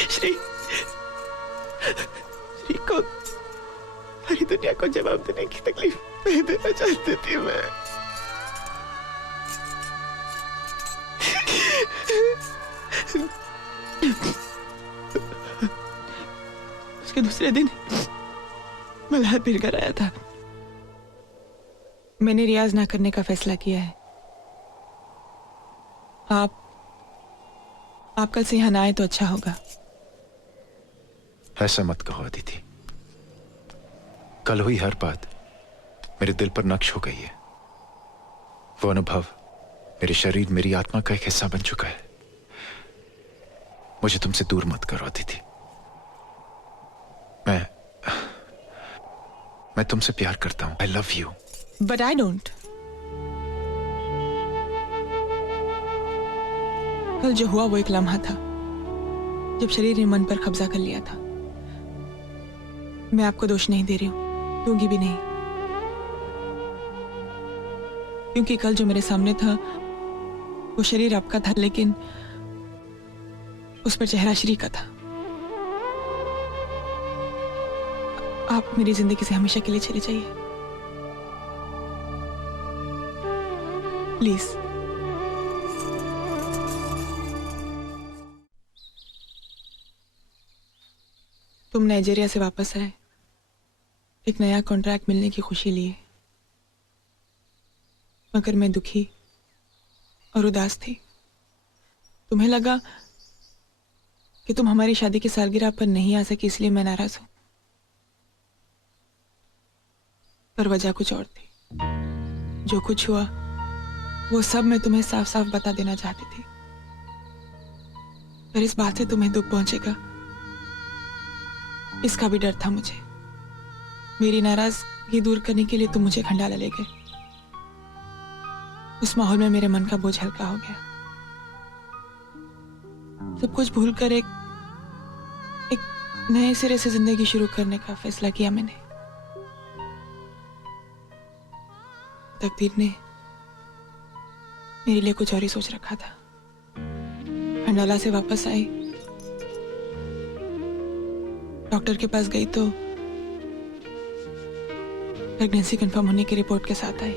श्री को सारी दुनिया को जवाब देने की तकलीफ नहीं देना चाहती थी मैं। उसके दूसरे दिन मल्हार फिर घर आया था। मैंने रियाज ना करने का फैसला किया है। आप कल से यहाँ ना आए तो अच्छा होगा। ऐसा मत कहो अदिति, कल हुई हर बात मेरे दिल पर नक्श हो गई है। वो अनुभव मेरे शरीर, मेरी आत्मा का एक हिस्सा बन चुका है। मुझे तुमसे दूर मत करो अदिति। मैं तुमसे प्यार करता हूं। I love you. But I don't. कल जो हुआ वो एक लम्हा था जब शरीर ने मन पर कब्जा कर लिया था। मैं आपको दोष नहीं दे रही हूं, दूंगी भी नहीं, क्योंकि कल जो मेरे सामने था वो शरीर आपका था, लेकिन उस पर चेहरा श्री का था। आप मेरी जिंदगी से हमेशा के लिए चले जाइए प्लीज। तुम नाइजीरिया से वापस आए, एक नया कॉन्ट्रैक्ट मिलने की खुशी लिए, मगर मैं दुखी और उदास थी। तुम्हें लगा कि तुम हमारी शादी की सालगिरह पर नहीं आ सकी, इसलिए मैं नाराज हूं, पर वजह कुछ और थी। जो कुछ हुआ वो सब मैं तुम्हें साफ साफ बता देना चाहती थी, पर इस बात से तुम्हें दुख पहुंचेगा इसका भी डर था मुझे। मेरी नाराजगी दूर करने के लिए तुम मुझे खंडाला ले गए। उस माहौल में मेरे मन का बोझ हल्का हो गया। सब कुछ भूलकर एक नए सिरे से जिंदगी शुरू करने का फैसला किया मैंने। तकदीर ने मेरे लिए कुछ और ही सोच रखा था। खंडाला से वापस आई, डॉक्टर के पास गई तो प्रेगनेंसी कंफर्म होने की रिपोर्ट के साथ आई।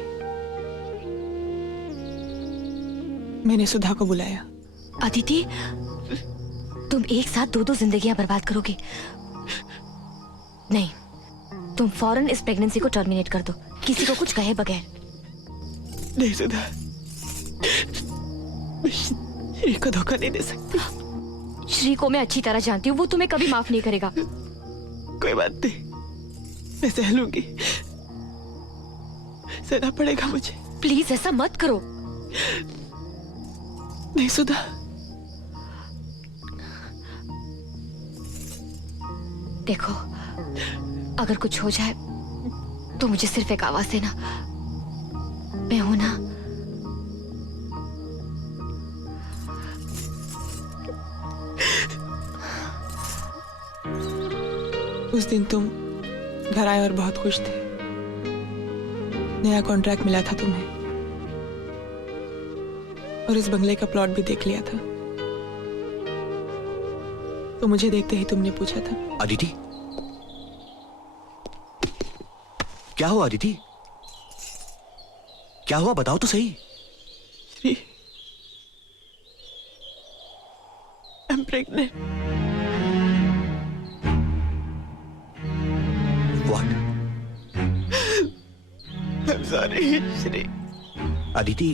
मैंने सुधा को बुलाया। अदिति, तुम एक साथ दो दो जिंदगियां बर्बाद करोगे। नहीं, तुम फौरन इस प्रेगनेंसी को टर्मिनेट कर दो, किसी को कुछ कहे बगैर। नहीं सुधा, श्री को धोखा नहीं दे सकती। श्री को मैं अच्छी तरह जानती हूँ, वो तुम्हें कभी माफ नहीं करेगा। कोई बात नहीं, मैं सह लूंगी, सहना पड़ेगा मुझे। प्लीज ऐसा मत करो। नहीं सुधा, देखो, अगर कुछ हो जाए तो मुझे सिर्फ एक आवाज देना। मैं हूं ना। उस दिन तुम घर आए और बहुत खुश थे। नया कॉन्ट्रैक्ट मिला था तुम्हें और इस बंगले का प्लॉट भी देख लिया था। तो मुझे देखते ही तुमने पूछा था, अदिति, क्या हुआ? अदिति, क्या हुआ? बताओ तो सही। Shri, I'm pregnant. What? I'm sorry, Shri. Aditi,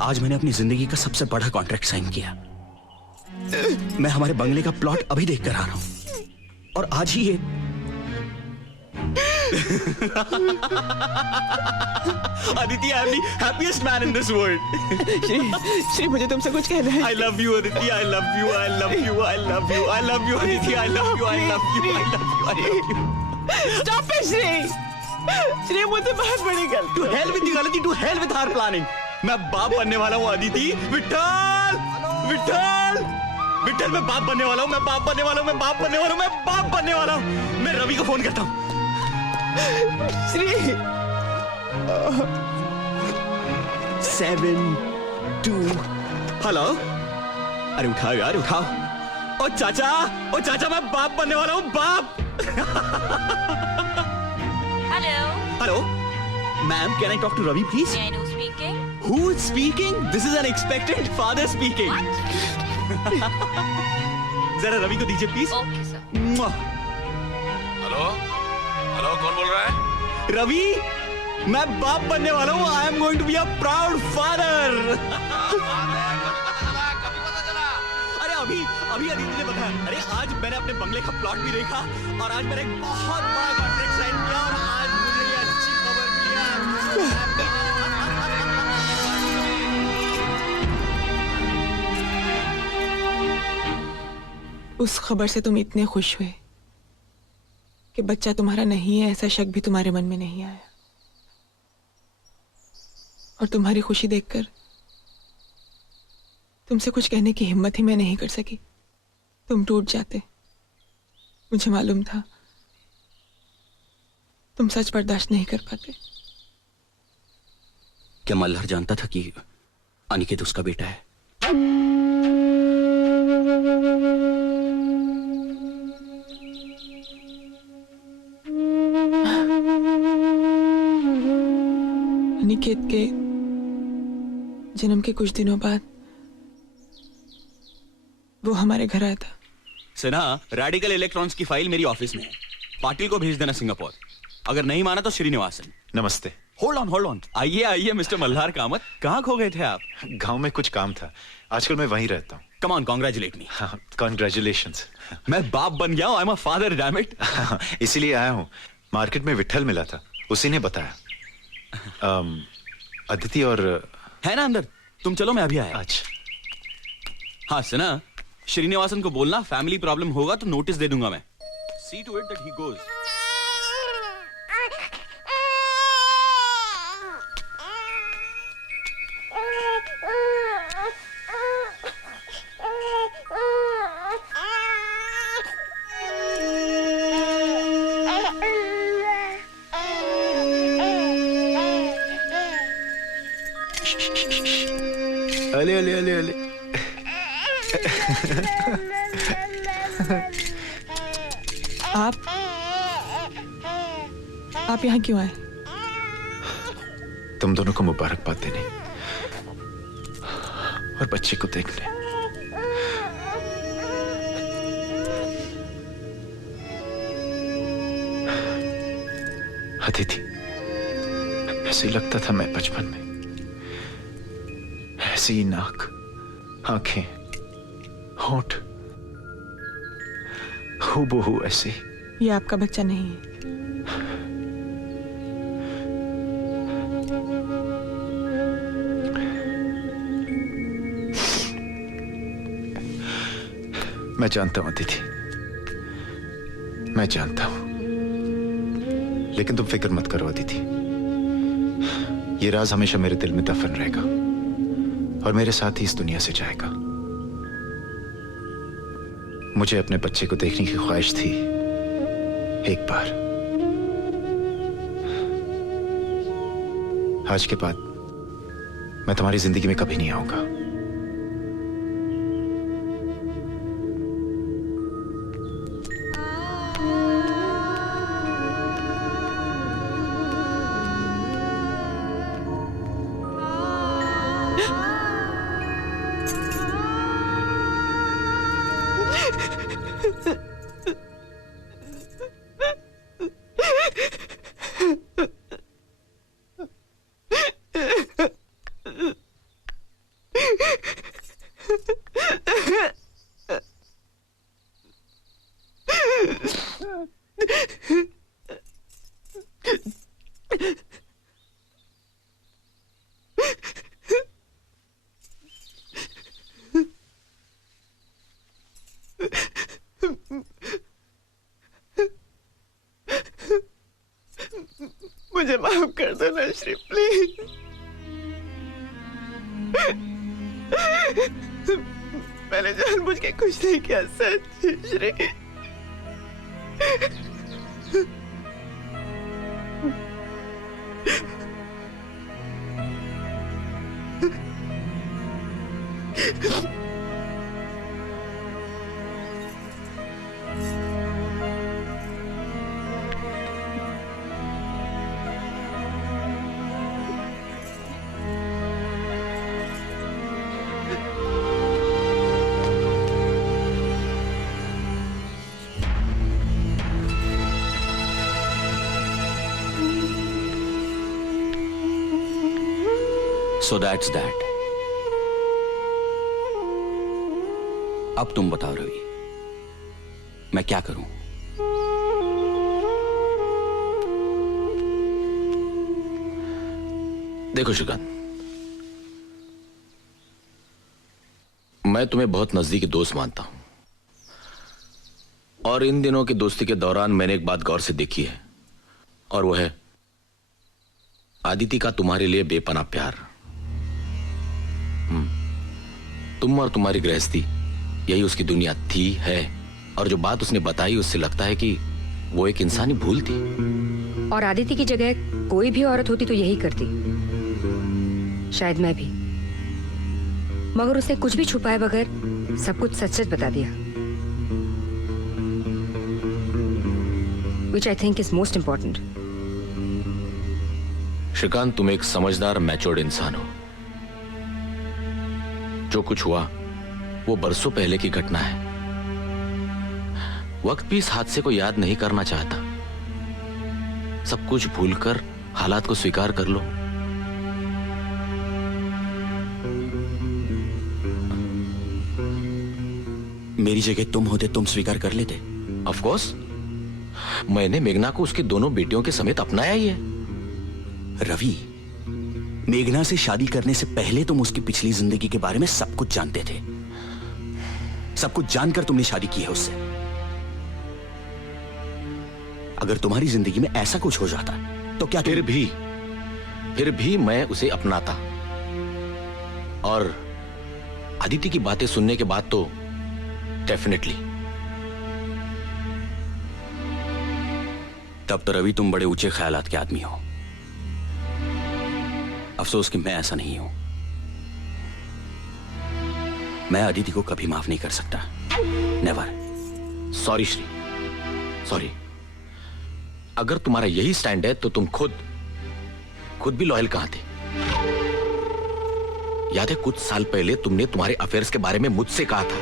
आज मैंने अपनी जिंदगी का सबसे बड़ा कॉन्ट्रैक्ट साइन किया। मैं हमारे बंगले का प्लॉट अभी देख कर आ रहा हूं और आज ही ये Aditi, I am the happiest man in this world. Shri, मुझे तुमसे कुछ कहना है। I love you, Aditi. I love you. I love you. I love you. I love you, Aditi. I love you. I love you. I love you. I love you. Stop it, Shri. Shri, मुझे बहुत बड़ी गलती। To hell with the गलती, to hell with her planning. मैं बाप बनने वाला हूँ अदिति। विठल, विठल, विठल, मैं बाप बनने वाला हूँ। मैं बाप बनने वाला हूँ। मैं बाप बनने वाला हूँ। मैं बाप बनने वाला हूँ। मैं रवि को फोन करता हूँ। श्री, 7, 2, हेलो। अरे उठाओ यार, उठाओ। ओ चाचा, मैं बाप बनने वाला हूँ, बाप। Hello. Hello, ma'am, can I talk to Ravi please? Speaking. Who is speaking? This is an expectant father speaking. जरा रवि को दीजिए please. Okay sir. Hello, hello, कौन बोल रहा है? रवि, मैं बाप बनने वाला हूँ। I am going to be a proud father. अरे अभी अदिति ने बताया। अरे आज मैंने अपने बंगले का प्लॉट भी देखा और आज मैंने एक बहुत बड़ा कॉन्ट्रैक्ट साइन किया और आज मुझे ये अच्छी खबर मिली है। उस खबर से तुम इतने खुश हुए कि बच्चा तुम्हारा नहीं है, ऐसा शक भी तुम्हारे मन में नहीं आया। और तुम्हारी खुशी देखकर तुमसे कुछ कहने की हिम्मत ही मैं नहीं कर सकी। तुम टूट जाते। मुझे मालूम था तुम सच बर्दाश्त नहीं कर पाते। क्या मल्हार जानता था कि अनिकेत उसका बेटा है? अनिकेत के जन्म के कुछ दिनों बाद वो हमारे घर आया था। सिन्हा, रेडिकल इलेक्ट्रॉन्स की फाइल मेरी ऑफिस में है। पाटिल को भेज देना सिंगापुर। अगर नहीं माना तो श्रीनिवासन। नमस्ते। Hold on. आइए आइए मिस्टर मल्हार कामत, कहाँ खो गए थे आप? गांव में कुछ काम था, आजकल मैं वहीं रहता हूँ। कम ऑन, कांग्रेचुलेट मी। हाँ, कॉन्ग्रेचुलेशंस। मैं बाप बन गया हूँ। I am a father, damn it. इसीलिए आया हूँ। मार्केट में विट्ठल मिला था, उसी ने बताया। अदिति और है ना अंदर? तुम चलो, मैं अभी आया। अच्छा। हाँ सिन्हा, श्रीनिवासन को बोलना फैमिली प्रॉब्लम होगा तो नोटिस दे दूंगा मैं। See to it that he goes. अले अले अले अले। आप यहाँ क्यों आए? तुम दोनों को मुबारकबाद देने और बच्चे को देखने। अदिति, ऐसे ही लगता था मैं बचपन में, ऐसी ही नाक, आंखें, होंठ, हूबहू ऐसे। ये आपका बच्चा नहीं है। मैं जानता हूं अदिति, मैं जानता हूं, लेकिन तुम फिक्र मत करो अदिति। ये राज हमेशा मेरे दिल में दफन रहेगा और मेरे साथ ही इस दुनिया से जाएगा। मुझे अपने बच्चे को देखने की ख्वाहिश थी एक बार। आज के बाद मैं तुम्हारी जिंदगी में कभी नहीं आऊंगा। मुझे माफ कर दो ना श्री, प्लीज। मैंने जानबूझ के कुछ नहीं किया, सच श्री। So that's that. अब तुम बताओ रवि, मैं क्या करूं? देखो श्रीकांत, मैं तुम्हें बहुत नजदीकी दोस्त मानता हूं, और इन दिनों की दोस्ती के दौरान मैंने एक बात गौर से देखी है, और वो है आदिति का तुम्हारे लिए बेपनाह प्यार। तुम और तुम्हारी गृहस्थी, यही उसकी दुनिया थी, है, और जो बात उसने बताई उससे लगता है कि वो एक इंसानी भूल थी। और आदिति की जगह कोई भी औरत होती तो यही करती, शायद मैं भी, मगर उसने कुछ भी छुपाए बगैर सब कुछ सच सच बता दिया, which I think is most important. Shrikant, तुम एक समझदार मैच्योर्ड इंसान हो। जो कुछ हुआ वो बरसों पहले की घटना है, वक्त भी इस हादसे को याद नहीं करना चाहता। सब कुछ भूलकर हालात को स्वीकार कर लो। मेरी जगह तुम होते, तुम स्वीकार कर लेते? ऑफ कोर्स, मैंने मेघना को उसकी दोनों बेटियों के समेत अपनाया ही है। रवि, मेघना से शादी करने से पहले तुम उसकी पिछली जिंदगी के बारे में सब कुछ जानते थे। सब कुछ जानकर तुमने शादी की है उससे। अगर तुम्हारी जिंदगी में ऐसा कुछ हो जाता तो क्या फिर भी मैं उसे अपनाता। और अदिति की बातें सुनने के बाद तो डेफिनेटली। तब तो रवि तुम बड़े ऊंचे ख्यालात के आदमी हो। अफसोस कि मैं ऐसा नहीं हूं। मैं अदिति को कभी माफ नहीं कर सकता। नेवर। Sorry Shri, sorry. अगर तुम्हारा यही स्टैंड है तो तुम खुद भी लॉयल कहां थे? याद है कुछ साल पहले तुमने तुम्हारे अफेयर्स के बारे में मुझसे कहा था,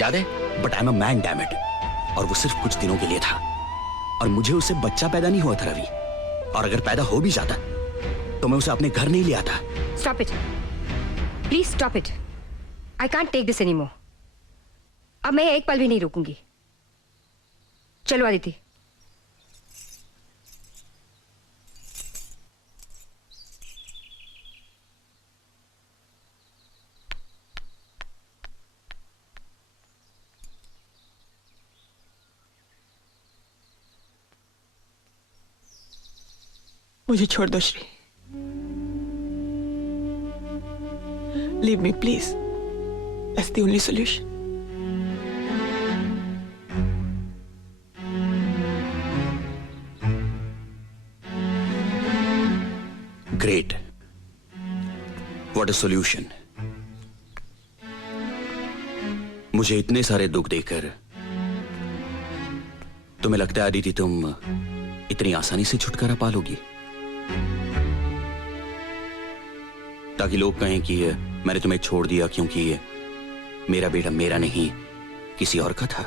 याद है? But I am a man, damn it. और वो सिर्फ कुछ दिनों के लिए था। और मुझे उससे बच्चा पैदा नहीं हुआ था रवि। और अगर पैदा हो भी जाता तो मैं उसे अपने घर नहीं ले आता। Stop it, please stop it. I can't take this anymore. अब मैं एक पल भी नहीं रुकूंगी। चलो अदिति। मुझे छोड़ दो Shri. Leave me please. That's the only solution. Great. What a solution. मुझे इतने सारे दुख देकर तुम्हें लगता है अदिति तुम इतनी आसानी से छुटकारा पालोगी? ताकि लोग कहें कि मैंने तुम्हें छोड़ दिया क्योंकि मेरा बेटा मेरा नहीं किसी और का था।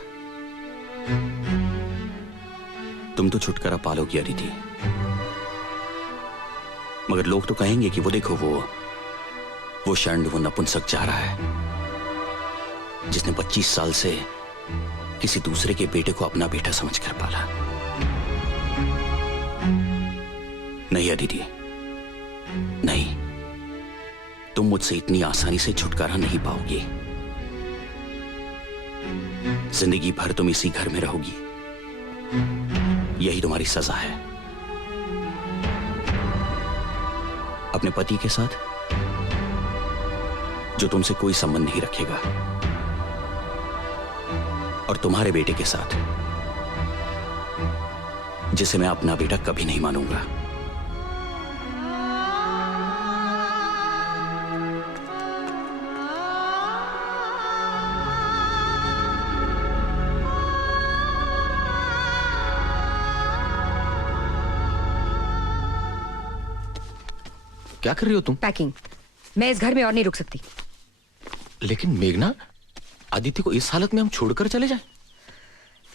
तुम तो छुटकारा पालोगी अदिति, मगर लोग तो कहेंगे कि वो देखो वो षंड, वो नपुंसक जा रहा है जिसने 25 साल से किसी दूसरे के बेटे को अपना बेटा समझकर पाला। नहीं अदिति, नहीं, तुम मुझसे इतनी आसानी से छुटकारा नहीं पाओगी। जिंदगी भर तुम इसी घर में रहोगी। यही तुम्हारी सजा है। अपने पति के साथ जो तुमसे कोई संबंध नहीं रखेगा, और तुम्हारे बेटे के साथ जिसे मैं अपना बेटा कभी नहीं मानूंगा। क्या कर रही हो तुम? पैकिंग। मैं इस घर में और नहीं रुक सकती। लेकिन मेघना, आदित्य को इस हालत में हम छोड़कर चले जाएं?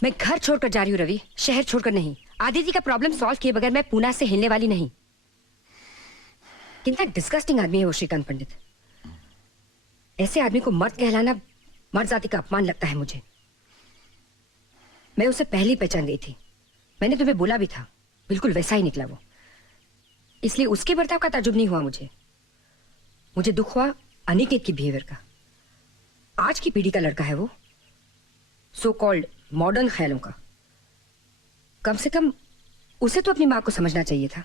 मैं घर छोड़कर जा रही हूँ रवि, शहर छोड़कर नहीं। आदित्य का प्रॉब्लम सॉल्व किए बगैर मैं पूना से हिलने वाली नहीं। कितना डिस्गस्टिंग आदमी है वो श्रीकांत पंडित। ऐसे आदमी को मर्द कहलाना मर्द जाति का अपमान लगता है मुझे। मैं उसे पहले ही पहचान गई थी। मैंने तुम्हें बोला भी था, बिल्कुल वैसा ही निकला वो। इसलिए उसके बर्ताव का ताज्जुब नहीं हुआ मुझे दुख हुआ अनिकेत की बिहेवियर का। आज की पीढ़ी का लड़का है वो, सो कॉल्ड मॉडर्न ख्यालों का। कम से कम उसे तो अपनी मां को समझना चाहिए था।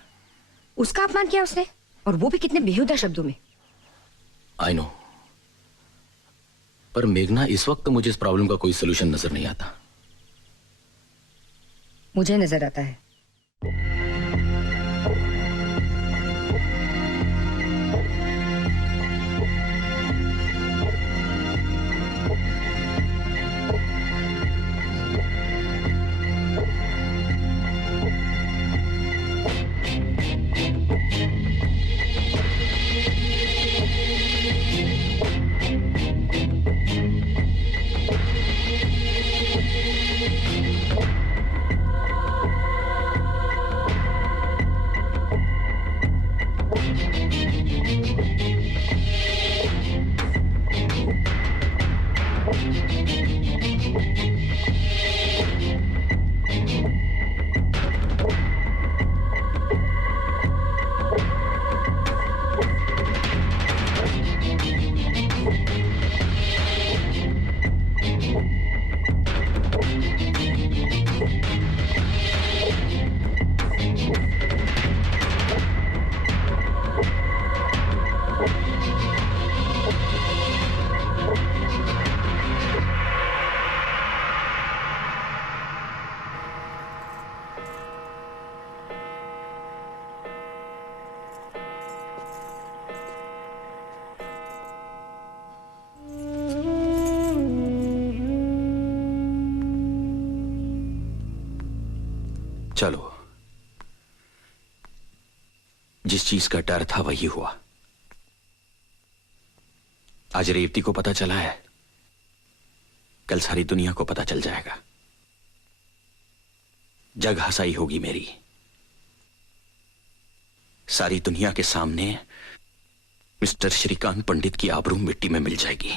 उसका अपमान किया उसने, और वो भी कितने बेहुदा शब्दों में। आई नो, पर मेघना इस वक्त मुझे इस प्रॉब्लम का कोई सोल्यूशन नजर नहीं आता। मुझे नजर आता है। चलो, जिस चीज का डर था वही हुआ। आज रेवती को पता चला है, कल सारी दुनिया को पता चल जाएगा। जग हंसाई होगी मेरी। सारी दुनिया के सामने मिस्टर श्रीकांत पंडित की आबरू मिट्टी में मिल जाएगी।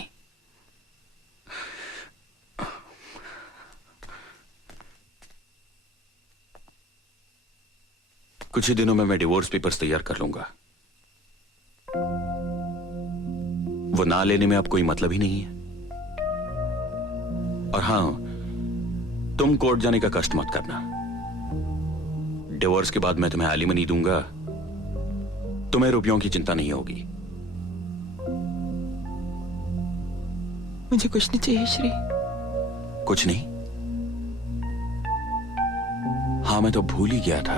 कुछ ही दिनों में मैं डिवोर्स पेपर्स तैयार कर लूंगा। वो ना लेने में अब कोई मतलब ही नहीं है। और हां, तुम कोर्ट जाने का कष्ट मत करना। डिवोर्स के बाद मैं तुम्हें एलिमनी दूंगा, तुम्हें रुपयों की चिंता नहीं होगी। मुझे कुछ नहीं चाहिए श्री। कुछ नहीं? हाँ, मैं तो भूल ही गया था।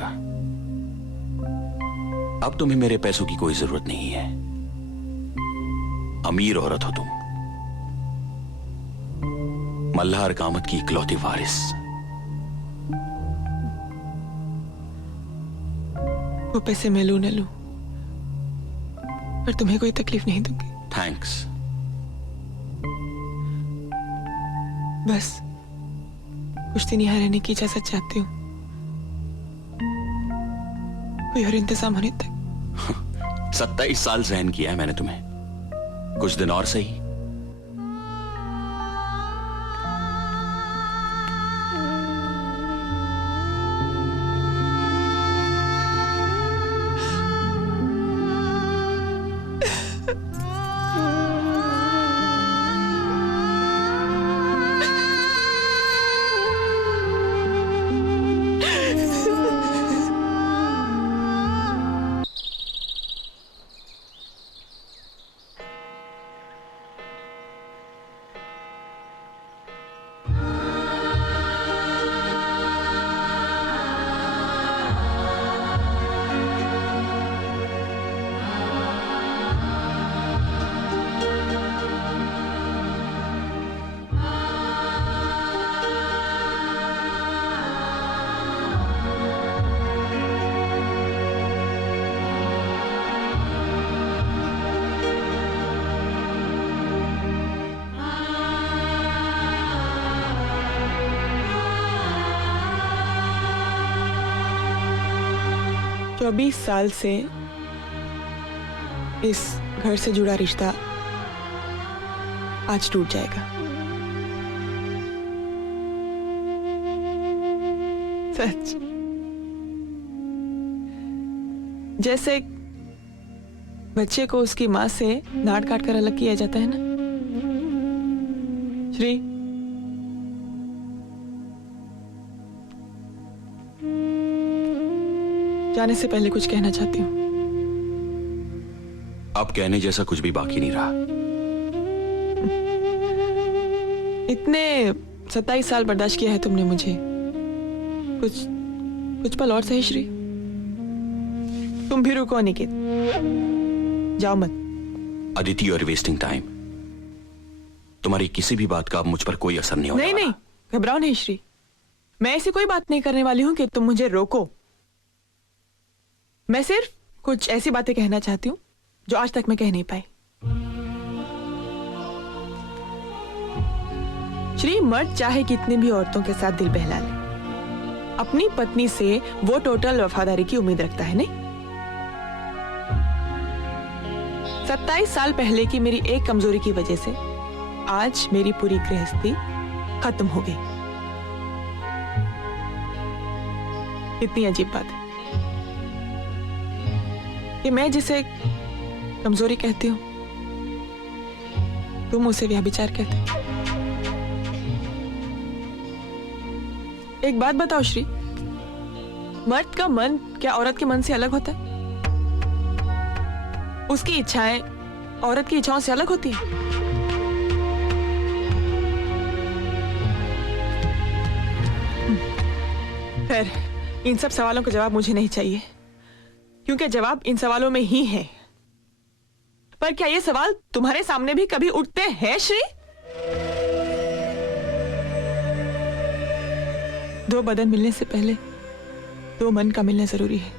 अब तुम्हें मेरे पैसों की कोई जरूरत नहीं है। अमीर औरत हो तुम, मल्हार कामत की इकलौती वारिस। वो पैसे मैं लूं न लूं, पर तुम्हें कोई तकलीफ नहीं दूंगी। थैंक्स। बस कुछ दिन यहाँ रहने की इजाजत चाहती हूँ, कोई और इंतजाम होने तक। 27 साल सहन किया है मैंने तुम्हें, कुछ दिन और सही। तो 20 साल से इस घर से जुड़ा रिश्ता आज टूट जाएगा। सच, जैसे बच्चे को उसकी मां से डांट काट कर अलग किया जाता है ना श्री। जाने से पहले कुछ कहना चाहती हूँ। अब कहने जैसा कुछ भी बाकी नहीं रहा। इतने 27 साल बर्दाश्त किया है तुमने मुझे, कुछ पल और सही श्री। तुम भी रुको निकेत, जाओ मत। Aditi, you are wasting time. तुम्हारी किसी भी बात का अब मुझ पर कोई असर नहीं होने वाला। नहीं, घबराओ नहीं श्री। मैं ऐसी कोई बात नहीं करने वाली हूं कि तुम मुझे रोको। मैं सिर्फ कुछ ऐसी बातें कहना चाहती हूँ जो आज तक मैं कह नहीं पाई। श्री, मर्द चाहे कितनी भी औरतों के साथ दिल बहला ले, अपनी पत्नी से वो टोटल वफादारी की उम्मीद रखता है, नहीं? 27 साल पहले की मेरी एक कमजोरी की वजह से आज मेरी पूरी गृहस्थी खत्म हो गई। कितनी अजीब बात है कि मैं जिसे कमजोरी कहती हूं, तुम उसे व्यभिचार कहते हो। एक बात बताओ श्री, मर्द का मन क्या औरत के मन से अलग होता है? उसकी इच्छाएं औरत की इच्छाओं से अलग होती हैं? खैर, इन सब सवालों का जवाब मुझे नहीं चाहिए, क्योंकि जवाब इन सवालों में ही है। पर क्या ये सवाल तुम्हारे सामने भी कभी उठते हैं श्री? दो बदन मिलने से पहले दो मन का मिलना जरूरी है,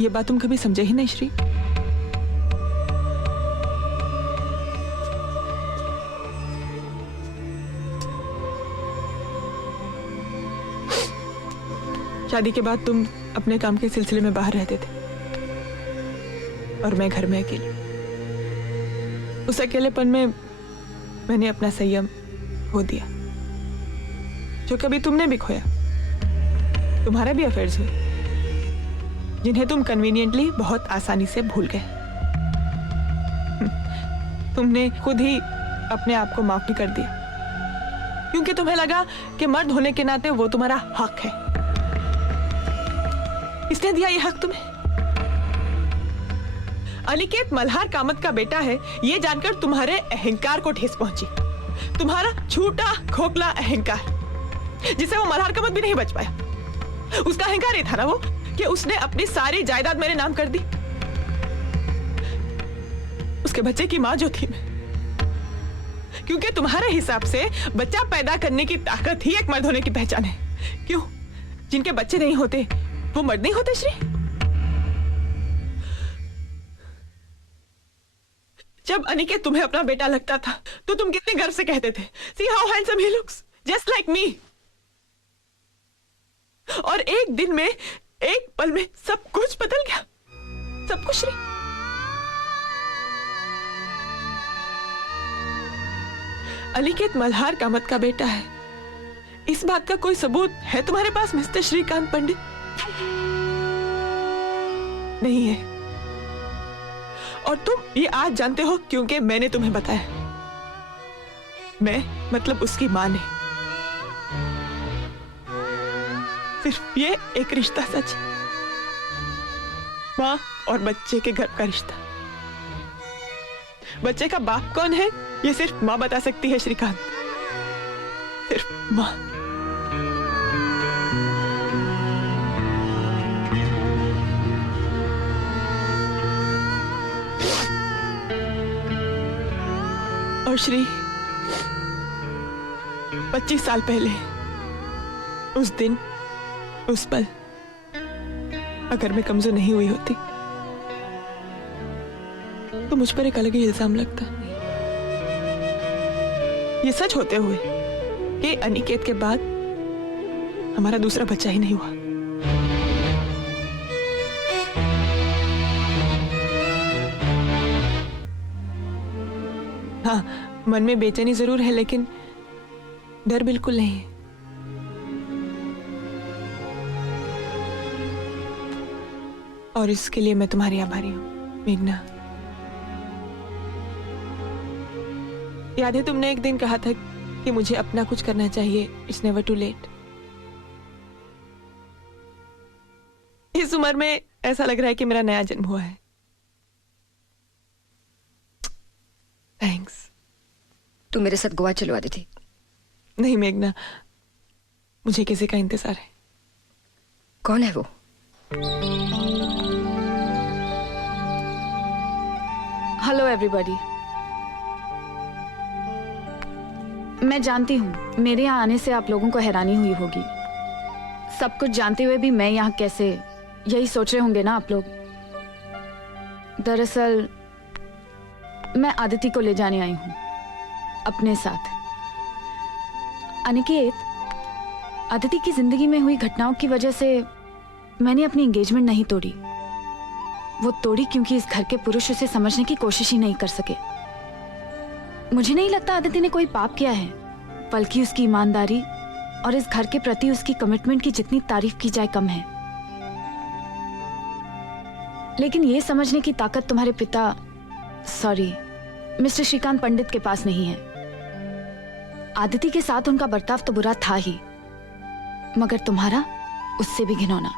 ये बात तुम कभी समझे ही नहीं श्री। शादी के बाद तुम अपने काम के सिलसिले में बाहर रहते थे और मैं घर में अकेली। उस अकेलेपन में मैंने अपना संयम खो दिया, जो कभी तुमने भी खोया। तुम्हारे भी अफेयर्स हुए जिन्हें तुम कन्वीनियंटली बहुत आसानी से भूल गए। तुमने खुद ही अपने आप को माफ भी कर दिया, क्योंकि तुम्हें लगा कि मर्द होने के नाते वो तुम्हारा हक है। किसने दिया ये हक तुम्हें? अनिकेत मल्हार कामत का बेटा है, ये जानकर तुम्हारे अहंकार को ठेस पहुंची। तुम्हारा झूठा खोखला अहंकार, जिसे वो मल्हार कामत भी नहीं बच पाया। उसका अहंकार ये था ना वो कि उसने अपनी सारी जायदाद मेरे नाम कर दी। उसके बच्चे की मां जो थी मैं, क्योंकि तुम्हारे हिसाब से बच्चा पैदा करने की ताकत ही एक मर्द होने की पहचान है। क्यों? जिनके बच्चे नहीं होते वो मर्द नहीं होते श्री? जब अनिकेत तुम्हें अपना बेटा लगता था तो तुम कितने गर्व से कहते थे, See how handsome he looks, just like me। और एक दिन में, एक पल में सब कुछ बदल गया, सब कुछ श्री। अनिकेत मल्हार कामत का बेटा है, इस बात का कोई सबूत है तुम्हारे पास मिस्टर श्रीकांत पंडित? नहीं है। और तुम ये आज जानते हो क्योंकि मैंने तुम्हें बताया। मैं मतलब उसकी मां ने। सिर्फ ये एक रिश्ता सच, मां और बच्चे के घर का रिश्ता। बच्चे का बाप कौन है ये सिर्फ मां बता सकती है श्रीकांत, सिर्फ मां। और श्री, 25 साल पहले उस दिन, उस पल, अगर मैं कमजोर नहीं हुई होती तो मुझ पर एक अलग ही इल्जाम लगता। ये सच होते हुए कि अनिकेत के बाद हमारा दूसरा बच्चा ही नहीं हुआ। हाँ, मन में बेचैनी जरूर है, लेकिन डर बिल्कुल नहीं है। और इसके लिए मैं तुम्हारी आभारी हूं मेघना। याद है तुमने एक दिन कहा था कि मुझे अपना कुछ करना चाहिए, इट्स नेवर टू लेट। इस उम्र में ऐसा लग रहा है कि मेरा नया जन्म हुआ है। थैंक्स। तू मेरे साथ गोवा चलो आदिति। नहीं मेघना, मुझे किसी का इंतजार है। कौन है वो? Hello everybody. मैं जानती हूँ मेरे यहाँ आने से आप लोगों को हैरानी हुई होगी। सब कुछ जानते हुए भी मैं यहाँ कैसे, यही सोच रहे होंगे ना आप लोग। दरअसल मैं आदिति को ले जाने आई हूँ अपने साथ। अनिकेत, आदिति की जिंदगी में हुई घटनाओं की वजह से मैंने अपनी एंगेजमेंट नहीं तोड़ी। वो तोड़ी क्योंकि इस घर के पुरुष उसे समझने की कोशिश ही नहीं कर सके। मुझे नहीं लगता आदिति ने कोई पाप किया है, बल्कि उसकी ईमानदारी और इस घर के प्रति उसकी कमिटमेंट की जितनी तारीफ की जाए कम है। लेकिन ये समझने की ताकत तुम्हारे पिता, सॉरी मिस्टर श्रीकांत पंडित के पास नहीं है। आदिति के साथ उनका बर्ताव तो बुरा था ही, मगर तुम्हारा उससे भी घिनौना।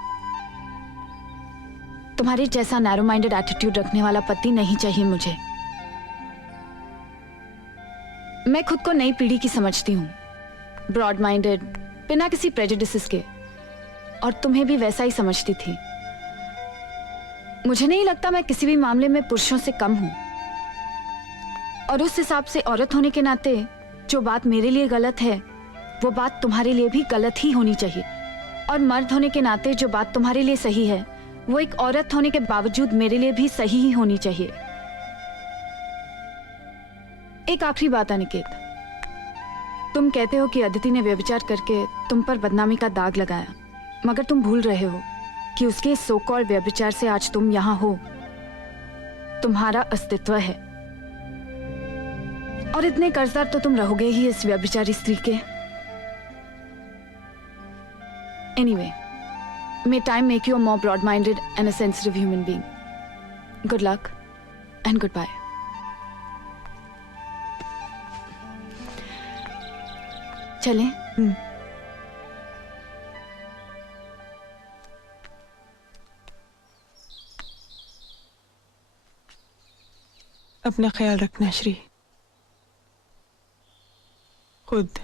तुम्हारे जैसा नैरो माइंडेड एटीट्यूड रखने वाला पति नहीं चाहिए मुझे। मैं खुद को नई पीढ़ी की समझती हूँ, ब्रॉड माइंडेड, बिना किसी प्रेजुडिसेस के, और तुम्हें भी वैसा ही समझती थी। मुझे नहीं लगता मैं किसी भी मामले में पुरुषों से कम हूं, और उस हिसाब से औरत होने के नाते जो बात मेरे लिए गलत है वो बात तुम्हारे लिए भी गलत ही होनी चाहिए। और मर्द होने के नाते जो बात तुम्हारे लिए सही है वो एक औरत होने के बावजूद मेरे लिए भी सही ही होनी चाहिए। एक आखिरी बात अनिकेत, तुम कहते हो कि अदिति ने व्यभिचार करके तुम पर बदनामी का दाग लगाया, मगर तुम भूल रहे हो कि उसके सो कॉल्ड व्यभिचार से आज तुम यहां हो, तुम्हारा अस्तित्व है। और इतने कर्जदार तो तुम रहोगे ही इस व्यभिचारी स्त्री के। Anyway, may time make you a more broad-minded and a sensitive human being. Good luck and goodbye. चलें? अपना ख्याल रखना श्री, खुद